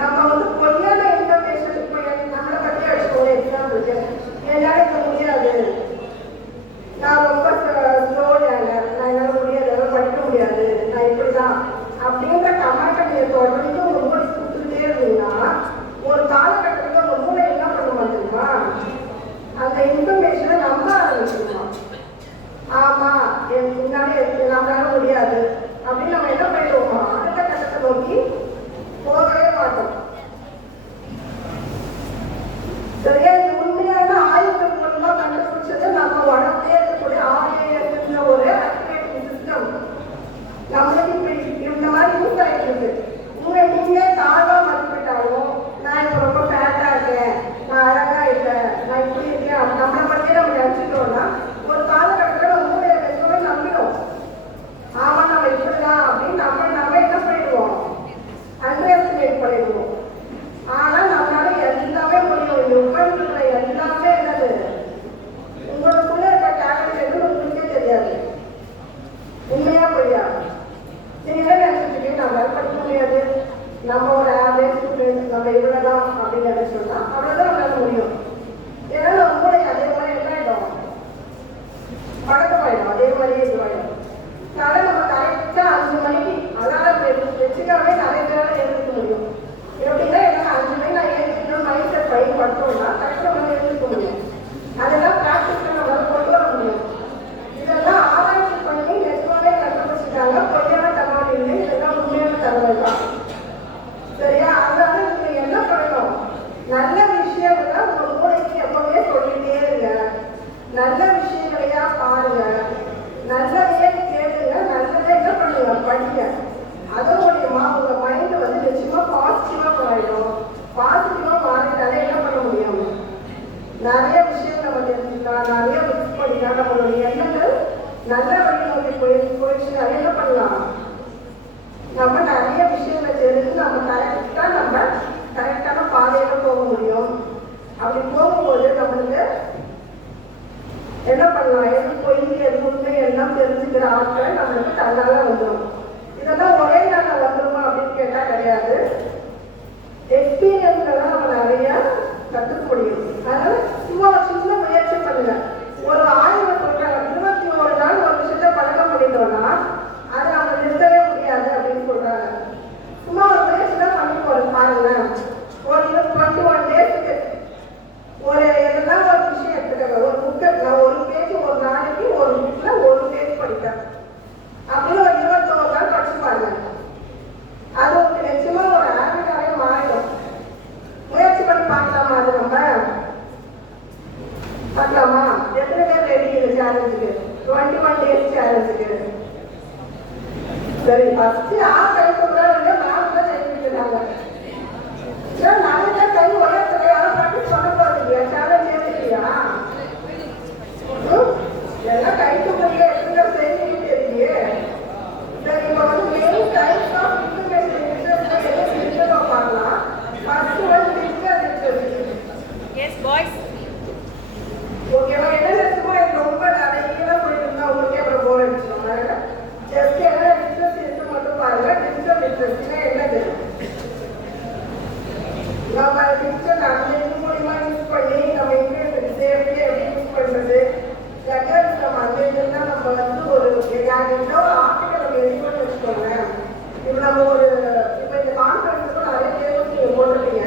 நம்ம வந்து பொய்யான இன்ஃபர்மேஷன் இப்போ நம்மளை பற்றி வச்சுக்கோங்க. எக்ஸாம்பிளுக்கு என்னால் இருக்க முடியாது, ஆரம்பிச்சிருக்கோம். ஆமா, எனக்கு முன்னாடி நம்மளால முடியாது அப்படின்னு நம்ம என்ன பண்ணிடுவோம், அடுத்த கட்டத்தை நோக்கி போகவே மாட்டோம். சரியா? இது உண்மையான ஆய்வுகள் மூலமா கண்டுபிடிச்சது நம்ம உடம்புலே இருக்கக்கூடிய ஆர்ஏஎஸ்ன்ற ஒரு ஆக்டிவேட்டிங் சிஸ்டம் நம்மளுக்கு இப்படி இந்த மாதிரி யூஸ் ஆகிட்டு இருக்கு. நீங்க தாழ்வா மதிப்பிட்டாலும் நான் இப்போ ரொம்ப ஃபேட்டா இருக்கேன், நான் அழகா இல்லை, நான் இப்படி இருக்கேன், நம்மளை பற்றி நம்ம நினச்சிட்டோம்னா ஒரு காலகட்டத்தில் நம்ம மூளையை எப்பவுமே நம்பிடும். ஆமா நம்ம இப்படிதான் அப்படின்னு நம்ம என்ன பண்ணிடுவோம், அண்டர் எஸ்டிமேட் பண்ணிடுவோம். ஆனா நம்மளால எல்லாமே முடியும். இந்த உட்கார்ந்துள்ள எல்லாமே என்னது, உங்களுக்குள்ள இருக்க டேலண்ட் எதுவும் உங்களுக்கே தெரியாது. உண்மையா பொய்யா? நீங்க என்ன நினைச்சிட்டு நம்மளால படிக்க முடியாது, நம்ம ஒரு ஆவரேஜ் ஸ்டூடெண்ட், நம்ம இவ்வளவுதான் அப்படின்னு சொன்னா அவ்வளவுதான் நம்மளால முடியும். ஏன்னா நம்ம மூளை அதே மாதிரி என்ன ஆயிடும், பழக்கமாயிடும், அதே மாதிரியே இதுவாயிடும். அதனால நம்ம கரெக்டா 5 மணிக்கு அலாரம் வச்சுக்காவே நிறைய பேரால எழுதிக்க முடியும். எப்படின்னா எனக்கு 5 மணி நான் எழுதிக்கணும் மைண்ட் செட் பயன்படுத்தோம்னா கரெக்டாக நம்ம எழுதிக்க முடியும். அதெல்லாம் ப்ராக்டிஸ்ல நம்மளால கொண்டு வர முடியும். இதெல்லாம் ஆராய்ச்சி பண்ணி நிஜமாவே கண்டுபிடிச்சிட்டாங்க. பொய்யான தகவல் இல்லை, இதெல்லாம் உண்மையான தகவல் தான். சரியா? அதனால நீங்க என்ன பண்ணணும், நல்ல விஷயங்களை உங்க மூளைக்கு எப்பவுமே சொல்லிட்டே இருங்க. நல்ல விஷயங்களையா பாருங்க, நல்லதையே கேளுங்க, நல்லதை என்ன பண்ணுங்க, படிங்க. அதன் மூலியமா உங்க மைண்ட் வந்து நிச்சயமா பாசிட்டிவா மாறிடும். பாசிட்டிவா மாறிட்டாலே என்ன பண்ண முடியும், நிறைய விஷயம் நம்ம தெரிஞ்சுக்கலாம், நிறைய புக்ஸ் படிக்கலாம். நம்மளுடைய எண்ணங்கள் நல்ல வழி நோக்கி போயிடுச்சுன்னா என்ன பண்ணலாம், நம்ம நிறைய விஷயங்களை தெரிஞ்சு நம்ம கரெக்டான பாதையில போக முடியும். அப்படி போகும்போது நம்மளுக்கு என்ன பண்ணலாம், எது பொய் எது உண்மை எல்லாம் தெரிஞ்சுக்கிற ஆட்கள் நம்மளுக்கு தன்னால வந்துடும். இதெல்லாம் ஒரே நாள் வந்துருமா அப்படின்னு கேட்டா கிடையாது. எக்ஸ்பீரியன்ஸ்ல தான் நம்ம நிறைய கற்றுக்க முடியும். அதனால சும்மா சின்ன முயற்சி பண்ணுங்க. ஒரு ஆய்வு சொல்றாங்க, 21 நாள் ஒரு விஷயத்த பழக்கம் பண்ணிட்டோம்னா அதை நம்ம நிறுத்தவே முடியாது அப்படின்னு சொல்றாங்க. சும்மா ஒரு முயற்சி தான் பண்ணி பாருங்க. ஒரு 21 டேஸ்க்கு ஒரு எதெல்லாம் ஒரு விஷயம் எடுத்துக்காங்க. ஒரு புக்கை நான் ஒரு பேஜ் ஒரு நாளைக்கு ஒரு புக்ல ஒரு பேஜ் படிப்பேன் அப்படின்னு ஒரு 21 நாள் படிச்சு பாருங்க. அது உங்களுக்கு நிச்சயமா ஒரு ஹேபிட்டாவே மாறிடும். முயற்சி பண்ணி பார்க்கலாமா? அது நம்ம பார்க்கலாமா? எத்தனை பேர் ரெடி இந்த சேலஞ்சுக்கு, 21 டேஸ் சேலஞ்சுக்கு? சரி, ஃபர்ஸ்ட் யார் கை கொடுக்குறாங்க, நான் தான் கை கொடுக்குறாங்க. ஏன் நிறைய பேர் கை உயர்த்தல, யாரும் ப்ராக்டிஸ் பண்ண போறீங்க, சேலஞ்ச் ஏற்றுக்கிறியா? எல்லாம் கை கொடுக்குறீங்க, எத்தனை செய்யணும் தெரியலையே. சரி, இப்போ வந்து main types of information research எதை பார்க்கலாம். ஃபர்ஸ்ட் வந்து டிஜிட்டல் லிட்ரஸி. S boys. ஓகேவா? என்ன நினைச்சுமோ எனக்கு ரொம்ப நிறைய போயிட்டு உங்களுக்கே அப்புறம் போர் அடிச்சோம். ஜஸ்ட் என்ன லிட்ரஸி இருக்கு மட்டும் பாருங்க. டிஜிட்டல் லிட்ரஸினா என்னது, நம்ம டிஜிட்டல் அந்த இது மூலியமா யூஸ் பண்ணி நம்ம இன்டர்நெட் சேஃப்டி எப்படி யூஸ் பண்றது, லெட்டர்ஸ் நம்ம அந்த இதெல்லாம் நம்ம வந்து ஒரு ஆர்டிக்கல் நம்ம எழுதி வச்சுக்கோங்க. இப்போ நம்ம இப்போ இந்த கான்ஃபரன்ஸுக்கும் நிறைய டேபிள்ஸ் நீங்கள் போட்டிருக்கீங்க.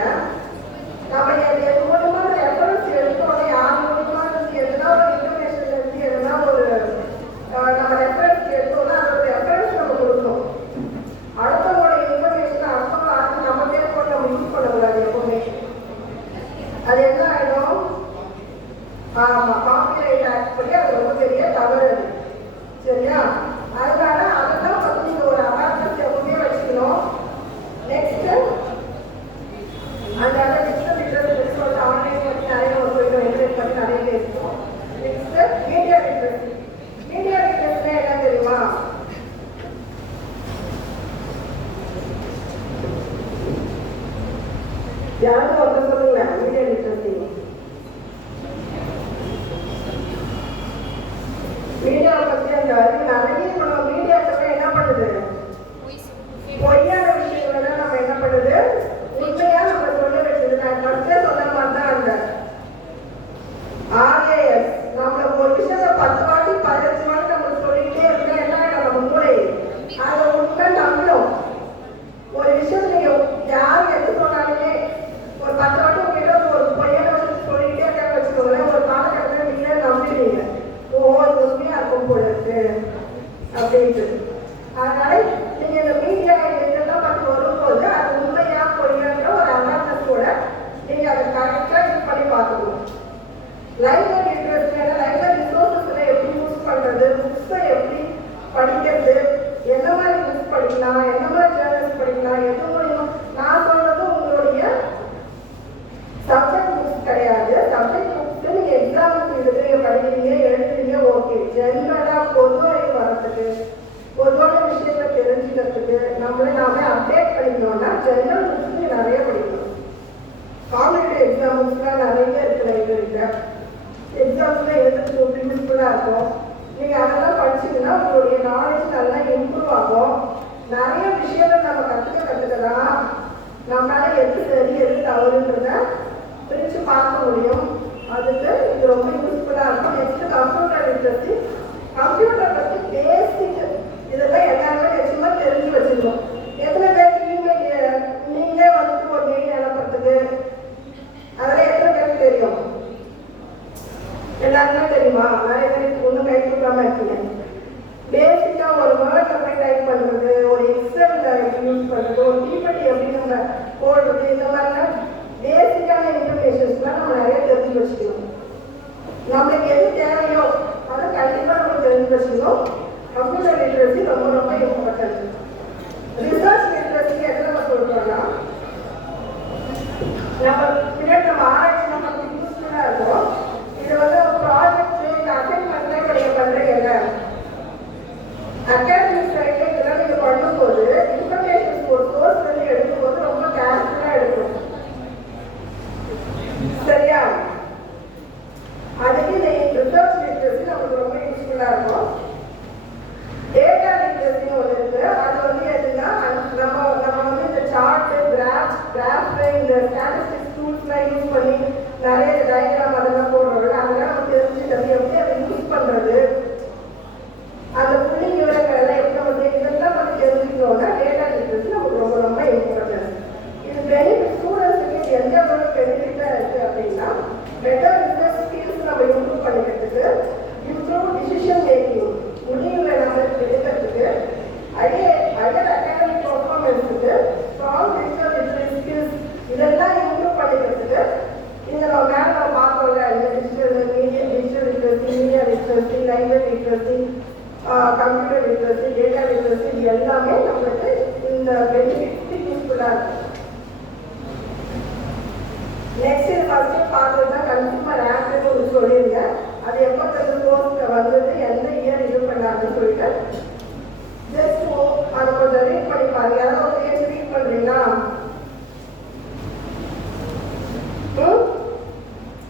நம்ம எது மூலமா ரெஃபரன்ஸ் எடுத்தோம், யார் மூலமா எதுனா ஒரு இன்ஃபர்மேஷன் இருந்து எதுனா ஒரு நம்ம ரெஃபரன்ஸ் எடுத்தோம்னா அதோட ரெஃபரன்ஸ் நம்ம கொடுக்கணும். அடுத்தவங்களோட இன்ஃபர்மேஷன் அடுத்தவங்க நம்ம பேர் போட்டு நம்ம யூஸ் பண்ணக்கூடாது எப்பவுமே. அது என்ன ஆகிடும், காப்பிரைட் ஆக்ட் படி அது ரொம்ப பெரிய தவறு. சரியா? அதனால அதெல்லாம் வந்து நீங்க ஒரு அவேர்னஸ் எப்பவுமே வச்சுக்கணும். நெக்ஸ்ட் அந்த டிஜிட்டல் லிட்ரஸி வந்து ஆன்லைன் பற்றி நிறைய போயிடும், இன்டர்நெட் பற்றி நிறைய பேசுவோம். Next media literacy. மீடியா லிட்ரஸினா என்ன தெரியுமா? யாரும் ஒருத்தர் சொல்லுங்க, மீடியா லிட்ரஸி. மீடியாவை பற்றி அந்த அறிவு நிறைய நம்ம மீடியாக்களை என்ன பண்ணுது, பொய்யான விஷயங்களை நம்ம என்ன பண்ணுது உண்மையா நம்ம சொல்ல வச்சது. நான் ஃபர்ஸ்டே சொன்ன மாதிரி தான் அந்த RAS நம்மள ஒரு விஷயத்த 10 வாட்டி 15 வாட்டி நம்ம சொல்லிக்கிட்டே இருந்தா என்ன ஆகிடும், நம்ம மூளை அதை உண்மை நம்பிடும். ஒரு விஷயம் நீங்க யாரும் எது சொன்னாலுமே ஒரு 10 வாட்டி உங்ககிட்ட ஒரு பொய்யான விஷயத்தை சொல்லிக்கிட்டே இருக்காங்க வச்சுக்கோங்களேன், ஒரு காலகட்டத்தில் நீங்களே நம்பிடுவீங்க. அப்படின்ட்டு. அதனால நீங்க இந்த மீடியா இதெல்லாம் பற்றி வரும்போது அது உண்மையா பொய்யான்ற ஒரு அவேர்னஸோட நீங்க அதை கரெக்டாக யூஸ் பண்ணி பார்த்துக்கணும். லைப்ரரி இன்ட்ரெஸ்ட் லைப்ரரி ரிசோர்ஸஸ்ல எப்படி யூஸ் பண்றது, புக்ஸை எப்படி படிக்கிறது, என்ன மாதிரி புக்ஸ் படிக்கலாம், என்ன மாதிரி ஜேர்னல்ஸ் படிக்கலாம், எது மூலியம். நான் சொல்றது உங்களுடைய சப்ஜெக்ட் புக்ஸ் கிடையாது. சப்ஜெக்ட் புக்ஸ் நீங்க எக்ஸாமுக்கு எழுதுறீங்க, படிக்கிறீங்க, எழுதுறீங்க, ஓகே. ஜென்ரலா பொதுவாக வரத்துக்கு, பொதுவான விஷயத்தை தெரிஞ்சுக்கிறதுக்கு நாமே அப்டேட் பண்ணிக்கணும்னா ஜென்ரல் புக்ஸ் நீங்க நிறைய படிக்கணும். காம்படிட்டிவ் எக்ஸாம் புக்ஸ்லாம் நிறைய இருக்கு லைப்ரரியில. எக்ஸாம்ஸ்ல எழுதுறதுக்கு ரொம்ப யூஸ்ஃபுல்லா இருக்கும். நீங்க அதெல்லாம் படிச்சீங்கன்னா உங்களுடைய நாலேஜ் நல்லா இம்ப்ரூவ் ஆகும். நிறைய விஷயங்கள் நம்ம கற்றுக்கலாம். நம்மளால எது சரி எது தவறுன்றத பிரித்து பார்க்க முடியும். அதுக்கு இது ரொம்ப யூஸ்ஃபுல்லா இருக்கும். Next computer literacy. கம்ப்யூட்டர் பற்றி பேசிக் இதெல்லாம் எல்லாருமே நிச்சயமா தெரிஞ்சு வச்சுக்கணும். எத்தனை பேருக்கு நீங்களே வந்துட்டு ஒரு மெயில் அனுப்புறதுக்கு அதெல்லாம் எத்தனை பேருக்கு தெரியும்? எல்லாருமே தெரியுமா? நிறைய பேருக்கு ஒன்றும் கை கொடுக்காம இருக்கீங்க. பேசிக்கா ஒரு வேர்ட்ல போய் டைப் பண்றது, ஒரு எக்ஸல் யூஸ் பண்றது, ஒரு பிபிடி எப்படி நம்ம போடுறது, இந்த மாதிரிலாம் பேசிக்கான இன்ஃபர்மேஷன்ஸ்லாம் நம்ம நிறைய தெரிஞ்சு வச்சுக்கணும். நம்மளுக்கு எது தேவையோ அதை கண்டிப்பா நம்ம தெரிஞ்சு வச்சுக்கணும். கம்ப்யூட்டர் லிட்ரஸி ரொம்ப ரொம்ப இம்பார்ட்டன்ட். ரிசர்ச் லிட்ரஸி எதை நம்ம சொல்றோம்னா, நம்ம பின்னாடி நம்ம ஆராய்ச்சி நமக்கு யூஸ்ஃபுல்லா இருக்கும். இது வந்து ஒரு ப்ராஜெக்ட் இந்த அசைன்மெண்ட்ல இப்போ நீங்க பண்றீங்க, அகாடமிக் சைட்ல இதெல்லாம் நீங்க பண்ணும்போது இன்ஃபர்மேஷன் ஒரு சோர்ஸ் வந்து எடுக்கும்போது ரொம்ப கேர்ஃபுல்லா எடுக்கணும். சரியா? அதுக்கு இந்த ரிசர்ச் லிட்ரஸி நமக்கு ரொம்ப யூஸ்ஃபுல்லா இருக்கும். டேட்டா லிட்ரஸின்னு ஒன்று இருக்கு. அது வந்து எதுன்னா நம்ம வந்து இந்த சார்ட், கிராஃப், இந்த ஸ்டாட்டிஸ்டிக்ஸ் டூல்ஸ்லாம் யூஸ் பண்ணி நிறைய டயக்ராம் அதெல்லாம் போடுறோம்ல, அதெல்லாம் நம்ம தெரிஞ்சுக்கிறது, எப்படி அதை யூஸ் பண்றது, அந்த புள்ளி விவரங்கள் எல்லாம் எப்படி நம்ம இதெல்லாம் நம்ம தெரிஞ்சுக்கணும்னா டேட்டா லிட்ரஸி நமக்கு ரொம்ப ரொம்ப இம்பார்ட்டன்ட். இது பெனிஃபிட் ஸ்டூடெண்ட்ஸுக்கு இது எந்த அளவுக்கு பெனிஃபிட்டா இருக்கு அப்படின்னா, பெட்டர் ரிசர்ச் ஸ்கில்ஸ் நம்ம இம்ப்ரூவ் பண்ணிக்கிறதுக்கு, இம்ப்ரூவ் டிசிஷன் மேக்கிங் முடிவுகளை நம்ம எடுக்கிறதுக்கு, ஹையர் அகாடமிக் பர்ஃபார்மன்ஸுக்கு, ஸ்ட்ராங் டிஜிட்டல் லிட்ரஸி ஸ்கில்ஸ் இதெல்லாம் இம்ப்ரூவ் பண்ணிக்கிறதுக்கு இந்த நம்ம மேலே நம்ம பார்க்கல இந்த digital literacy, media literacy, library literacy, computer literacy, data literacy இது எல்லாமே நம்மளுக்கு இந்த பெனிஃபிட்க்கு யூஸ்ஃபுல்லாக இருக்கு. நெக்ஸ்ட் இது ஃபர்ஸ்ட் பார்த்தது தான் கன்சூமர் ஆக்ட்னு ஒன்று சொல்லியிருந்தேன். அது எப்போ கோர்ஸில் வந்தது, எந்த இயர் இது பண்ணாங்கன்னு சொல்லிட்டு ஜஸ்ட் அதை கொஞ்சம் ரீட் பண்ணி பாருங்க. யாராவது ஒரு பேஜ் ரீட் பண்ணுறீங்களா?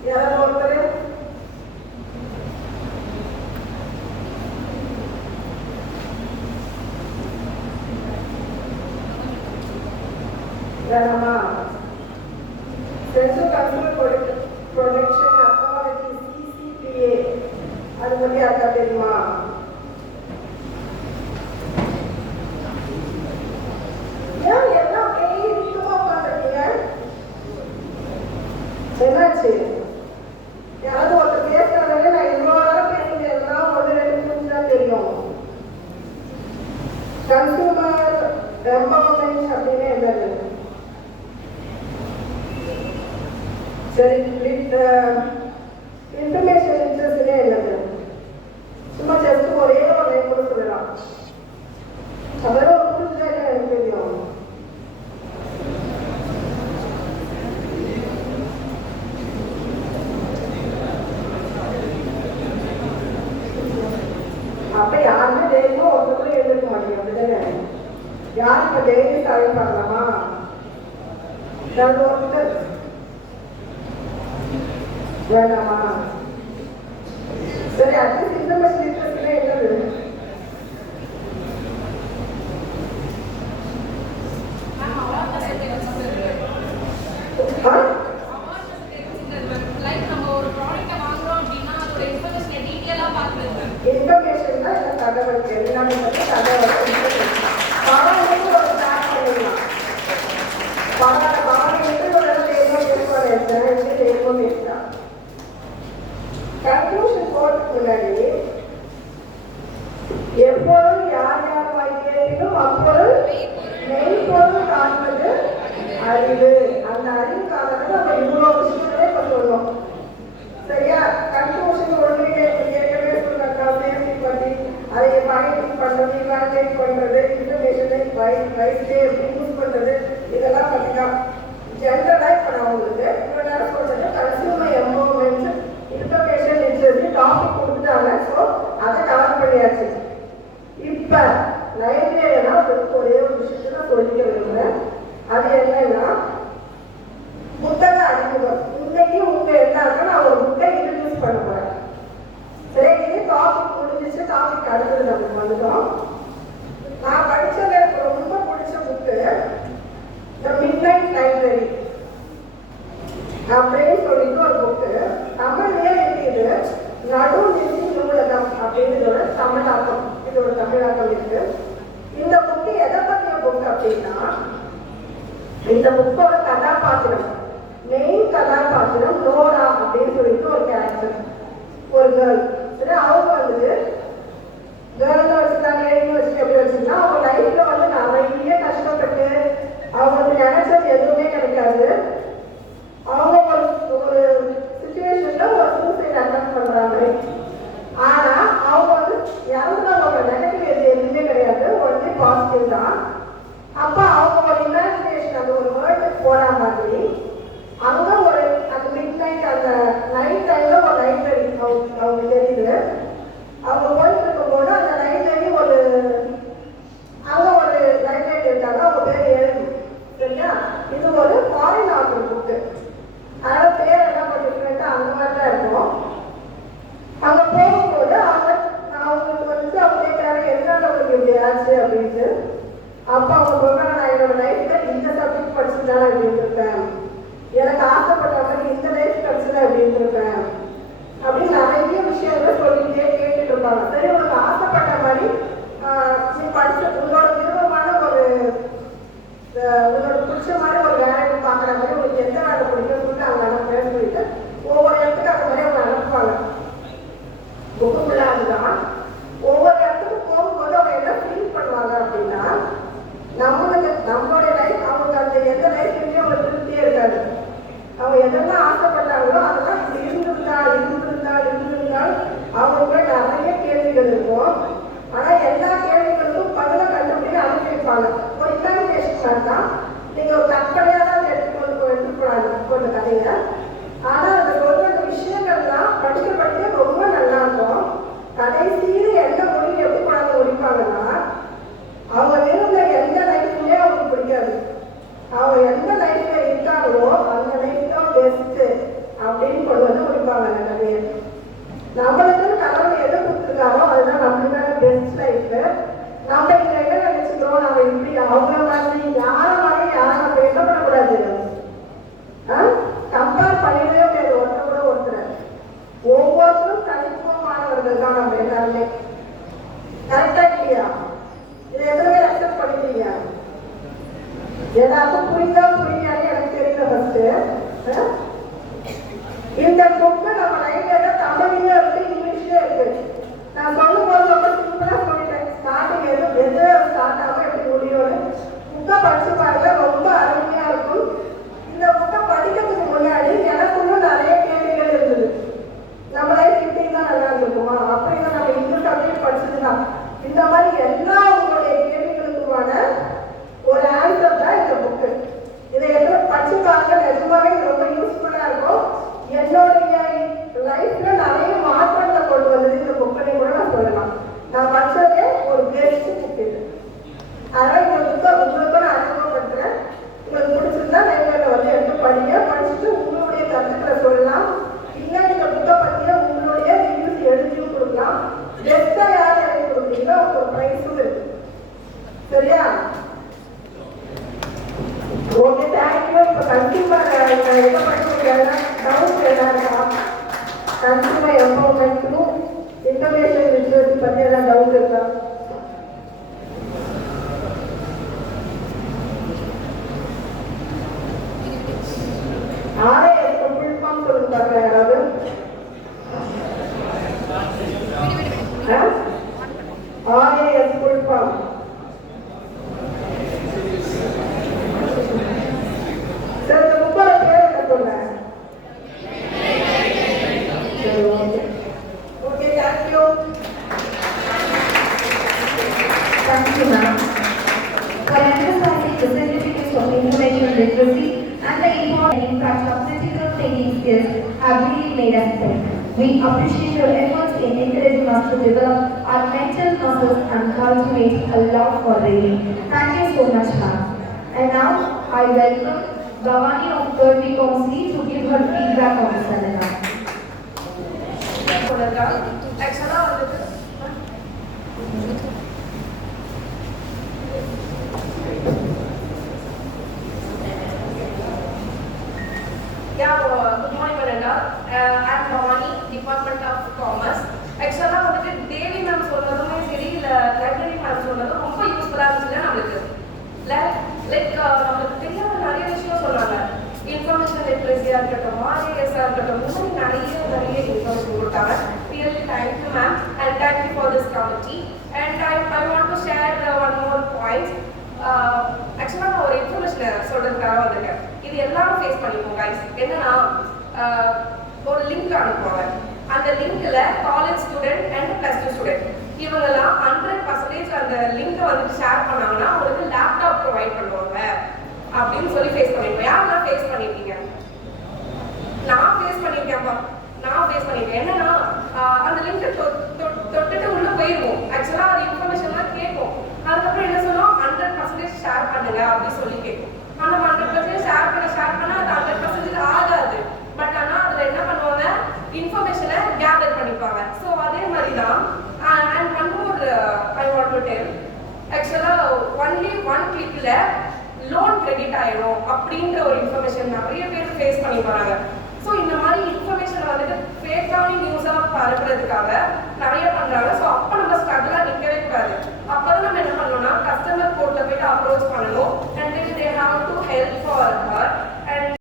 யாராவது ஒருத்தர் வேணாமா? Central consumer protection authority CCPA அது பற்றி யாருக்கா தெரியுமா? ஏன் எல்லாம் சும்மா உட்காந்துருக்கீங்க? என்னாச்சு? யாராவது ஒருத்தர் பேசுறதுல நான் இவ்வளோ நேரம் பேசுறது எல்லாம் ஒன்று ரெண்டு நிமிஷம் தான் தெரியும். கன்சூமர் எம்பவர்மெண்ட் அப்படின்னு என்னது? சரி, இன்ஃபர்மேஷன் லிட்ரஸினே என்னது? சும்மா ஜஸ்ட் ஒரே ஒரு லைன் கூட சொல்லலாம். அதெல்லாம் ஒரு புரிஞ்சுதான் எனக்கு தெரியும். அப்ப யாருமே டெய்லியும் ஒருத்தர் எழுதிக்க மாட்டேங்க, அப்படிதானே? யார் இப்ப டெய்லி சமையல் பண்ணலாமா? ஒருத்தர் வேண்டாமா? சரி, அட்லீஸ்ட் இன்ஃபர்மேஷன் லிட்ரஸினா என்னது? இன்ஃபர்மேஷன் தான் இந்த தகவல் எல்லாமே தகவல். பணம் வந்து ஒரு ட்ராக் பண்ணிடலாம். பணம் வந்து ஒரு பேசலாம். கன்க்ளூஷன் போறதுக்கு முன்னாடி எப்போதும் வயசுலேயே எப்படி யூஸ் பண்ணுறது இதெல்லாம் பார்த்தீங்கன்னா ஜென்ரலாக இப்போ நான் உங்களுக்கு இவ்வளோ நேரம் சொல்கிறது consumer empowerment information literacy topic கொடுத்துட்டாங்க. ஸோ அதை கவர் பண்ணியாச்சு. இப்போ லைப்ரரினா உங்களுக்கு ஒரே ஒரு விஷயத்தை நான் சொல்லிக்க விரும்புகிறேன். அது என்னன்னா புத்தக அறிமுகம். இன்னைக்கு உங்க எல்லாருக்கும் நான் ஒரு புக்கை இன்ட்ரடியூஸ் பண்ண போறேன். சரி, இது டாபிக் முடிஞ்சிச்சு. டாபிக் அடுத்தது நமக்கு வந்துட்டோம். நான் படிச்சது எனக்கு ரொம்ப பிடிச்ச புக்கு த மிட்நைட் லைப்ரரி அப்படின்னு சொல்லிட்டு ஒரு புக்கு. தமிழ்லயே இருக்குது நடுநிதி நூலகம் அப்படின்றதோட தமிழாக்கம். இதோட தமிழாக்கம் இருக்கு. இந்த புக்கு எதை பற்றிய புக் அப்படின்னா இந்த புக்கோட கதாபாத்திரம் மெயின் கதாபாத்திரம் நோரா அப்படின்னு சொல்லிட்டு ஒரு கேரக்டர், ஒரு கேர்ள். சரி, அவங்க வந்து கேர்ள் வச்சுட்டாங்க, யூனிவர்சிட்டி எப்படி வச்சுன்னா அவங்க லைஃப்ல வந்து நிறைய கஷ்டப்பட்டு அவங்களுக்கு நினைச்சது எதுவுமே கிடைக்காது. அவங்க ஒரு சுச்சுவேஷன்ல ஒரு சூசைட் அட்டன் பண்றாங்க. ஆனா அவங்க வந்து இறந்தவங்க நெகட்டிவ் எதுவுமே கிடையாது, ஒன்லி பாசிட்டிவ் தான். அப்ப அவங்க ஒரு இமேஜினேஷன் அந்த ஒரு வேர்ல்டுக்கு போற மாதிரி அங்க ஒரு அந்த மிட் நைட் அந்த நைட் டைம்ல ஒரு லைப்ரரி அவங்க தெரியுது. அவங்க போயிட்டு இருக்கும்போது அந்த லைப்ரரி ஒரு அங்க ஒரு லைப்ரரி இருக்காங்க. அவங்க பேர் எழுது. சரியா, இது ஒரு ஃபாரின் ஆத்தர் புக்கு. அதனால பேர் எல்லாம் கொஞ்சம் டிஃப்ரெண்டா அந்த மாதிரி தான் இருக்கும். அங்க போகும்போது அவங்களுக்கு வந்து அவங்க கேட்கறாங்க எதனால அவங்களுக்கு இப்படி ஆச்சு அப்படின்ட்டு. அப்ப அவங்க சொல்றாங்க நான் என்னோட லைஃப்ல இந்த சப்ஜெக்ட் படிச்சுதான் அப்படின்னு இருக்கேன், எனக்கு ஆசைப்பட்ட மாதிரி இந்த லைஃப் கிடைச்சது அப்படின்னு இருக்கேன் அப்படின்னு நிறைய விஷயங்களை சொல்லிட்டே கேட்டுட்டு இருப்பாங்க. சரி, உனக்கு ஆசைப்பட்ட மாதிரி நீ படிச்ச உங்களோட விருப்பமான ஒரு உங்களோட பிடிச்ச மாதிரி ஒரு வேலையை பார்க்குற மாதிரி உங்களுக்கு எந்த வேலை பிடிக்கும்னு சொல்லிட்டு அவங்க அனுப்புறேன்னு சொல்லிட்டு ஒவ்வொரு இடத்துக்கு அந்த மாதிரி அவங்க அனுப்புவாங்க. புக்குள்ள அதுதான் ஒவ்வொரு இடத்துக்கு போகும்போது அவங்க என்ன ஃபீல் பண்ணுவாங்க அப்படின்னா நம்மளுடைய லைஃப் அவங்க அந்த எந்த லைஃப்லையுமே அவங்க திருப்தியே இருக்காது. அவங்க எதெல்லாம் ஆசைப்பட்டாங்களோ அதெல்லாம் இப்படி இருந்திருந்தால் அவங்களுக்கு நிறைய கேள்விகள் இருக்கும். ஆனா எல்லா கேள்விகளுக்கும் பதில கண்டுபிடிக்க அனுப்பியிருப்பாங்க. ஒரு இமேஜினேஷன் மாதிரி தான். நீங்க ஒரு கற்பனையா தான் எடுத்துட்டு போகலாம் கதையை. ஆனா அந்த சொல்ற அந்த விஷயங்கள்லாம் படிக்க ரொம்ப நல்லா இருக்கும். கடைசியில எந்த மொழியும் எப்படி படம் முடிப்பாங்கன்னா அவங்க விரும்ப எந்த லைஃப்லயே அவங்களுக்கு பிடிக்காது. அவங்க எந்த லைஃப்ல இருக்காங்களோ அந்த லைஃப் தான் பெஸ்ட் அப்படின்னு கொண்டு வந்து முடிப்பாங்க அந்த கதையை. நம்மளுக்கு கடவுள் எதை கொடுத்துருக்காரோ அதுதான் நம்மளுக்கான பெஸ்ட் லைஃப். நம்ம இங்க என்ன நினைச்சுக்கிறோம், நம்ம இப்படி அவங்க மாதிரி யாரும் நம்ம என்ன பண்ணக்கூடாது, கம்பேர் பண்ணிடவே முடியாது. ஒருத்தர் கூட ஒருத்தர் ஒவ்வொருத்தரும் தனித்துவமானவர்கள் தான் நம்ம எல்லாருமே. கரெக்டா இல்லையா? இதை எதுவுமே அக்செப்ட் பண்ணிட்டீங்க. எல்லாருக்கும் புரியான்னு எனக்கு தெரியல. ஃபர்ஸ்ட் இந்த புக்கு நம்ம லைப்ரரியில தமிழ்லயும் இருக்கு, இங்கிலீஷ்லயும் இருக்கு. நான் சொல்லும் போது ரொம்ப சிம்பிளா சொல்லிட்டேன். ஸ்டார்டிங் எது ஸ்டார்ட் ஆகும் எப்படி முடியும்னு புக்கை படிச்சு பாருங்க, ரொம்ப அருமையா இருக்கும். இந்த புக்கை படிக்கிறதுக்கு முன்னாடி எனக்குள்ள நிறைய கேள்விகள் இருந்தது. நம்ம லைஃப் இப்படி தான் நல்லா இருக்குமா, அப்படிதான் நம்ம இந்த சப்ஜெக்ட் படிச்சதுதான், இந்த மாதிரி எல்லா உங்களுடைய கேள்விகளுக்குமான ஒரு ஆன்சர் தான் இந்த புக்கு. இதை எதுவும் படிச்சு பாருங்க, நிஜமாவே ரொம்ப யூஸ்ஃபுல்லா இருக்கும். என்னுடைய லைஃப்ல நிறைய மாற்றங்களை கொண்டு வந்தது இந்த புக்கனை கூட நான் சொல்லலாம். நான் படிச்சதே ஒரு பெஸ்ட் புக் இது. அதனால இந்த புக்கை உங்களுக்கு நான் அறிமுகப்படுத்துறேன். உங்களுக்கு பிடிச்சிருந்தா லைப்ரரியில வந்து எடுத்து படிச்சுட்டு உங்களுடைய கருத்துக்களை சொல்லலாம். இல்லை இந்த புக்கை பத்திய உங்களுடைய ரிவ்யூஸ் எழுதியும் கொடுக்கலாம். பெஸ்டா யார் எழுதி கொடுக்குறீங்களோ ஒரு ப்ரைஸும் இருக்கு. சரியா? Okay, thank you. இப்போ கன்சியூமர் எதை படிச்சிருக்காங்க டவுட் ஏதாவது கன்சியூமர் எம்பவர்மெண்ட்டும் இன்ஃபர்மேஷன் லிட்ரஸி பற்றி ஏதாவது டவுட் இருக்கா? RAS ஃபுல் ஃபார்ம் சொல்லுங்க பார்க்கலாம் யாராவது. RAS ஃபுல் ஃபார்ம் சார், இந்த புக்கோட பேர் என்ன சொன்னேன்? சரி, okay, thank you. Thank you, ma'am. For literacy and the important impact of critical thinking skills have really made us think. We appreciate your efforts in encouraging us to develop our mental muscles and cultivate a love for reading. Thank you so much, ma'am. And now I welcome Bhavani of 3rd BCom C to give her feedback on the seminar. Good morning, Melinda. I'm Bhavani, Department of Commerce. Actually, வந்துட்டு தேவி ma'am சொன்னதுமே சரி இல்லை library ma'am சொன்னதும் ரொம்ப யூஸ்ஃபுல்லாக இருந்துச்சுன்னா நம்மளுக்கு like நம்மளுக்கு தெரியாத நிறைய விஷயம் சொன்னாங்க. இன்ஃபர்மேஷன் லிட்ரஸியாக இருக்கட்டும், ஆர்ஏஎஸ்ஸாக இருக்கட்டும், இந்த மாதிரி நிறைய இன்ஃபர்மேஷன் கொடுத்தாங்க. Really thank you ma'am and thank you for this committee. And I want to share one more point. ஆக்சுவலாக நான் ஒரு இன்ஃபர்மேஷனை சொல்கிறதுக்காக வந்திருக்கேன். இது எல்லாரும் ஃபேஸ் பண்ணிப்போம் கைஸ். என்னன்னா ஒரு லிங்க் அனுப்புவாங்க. அந்த லிங்க்ல காலேஜ் ஸ்டூடெண்ட் அண்ட் +2 ஸ்டூடெண்ட் இவங்கெல்லாம் 100% அந்த லிங்கை வந்துட்டு ஷேர் பண்ணாங்கன்னா அவங்களுக்கு லேப்டாப் ப்ரொவைட் பண்ணுவாங்க அப்படின்னு சொல்லி ஃபேஸ் பண்ணிருக்கோம். யாரெல்லாம் ஃபேஸ் பண்ணிருக்கீங்க? நான் ஃபேஸ் பண்ணியிருக்கேன்ப்பா. என்னன்னா அந்த லிங்கை தொட்டுட்டு உள்ள போயிடுவோம். ஆக்சுவலா அது இன்ஃபர்மேஷன்லாம் கேட்கும். அதுக்கப்புறம் என்ன சொல்லுவோம், 100% ஷேர் பண்ணுங்க அப்படின்னு சொல்லி கேட்கும். ஆனா 100% ஷேர் பண்ணா அது 100% ஆகாது. பட் ஆனா அதுல என்ன பண்ணுவாங்க, இன்ஃபர்மேஷனை கேதர் பண்ணிப்பாங்க. ஸோ அதே மாதிரி தான். And one more I want to tell. ஆக்சுவலா ஒன்லி 1 கிளிக்ல லோன் கிரெடிட் ஆயிடும் அப்படின்ற ஒரு இன்ஃபர்மேஷன் நிறைய பேர் ஃபேஸ் பண்ணி வராங்க. ஸோ இந்த மாதிரி இன்ஃபர்மேஷன் வந்துட்டு ஃபேக்கான நியூஸாக பரப்புறதுக்காக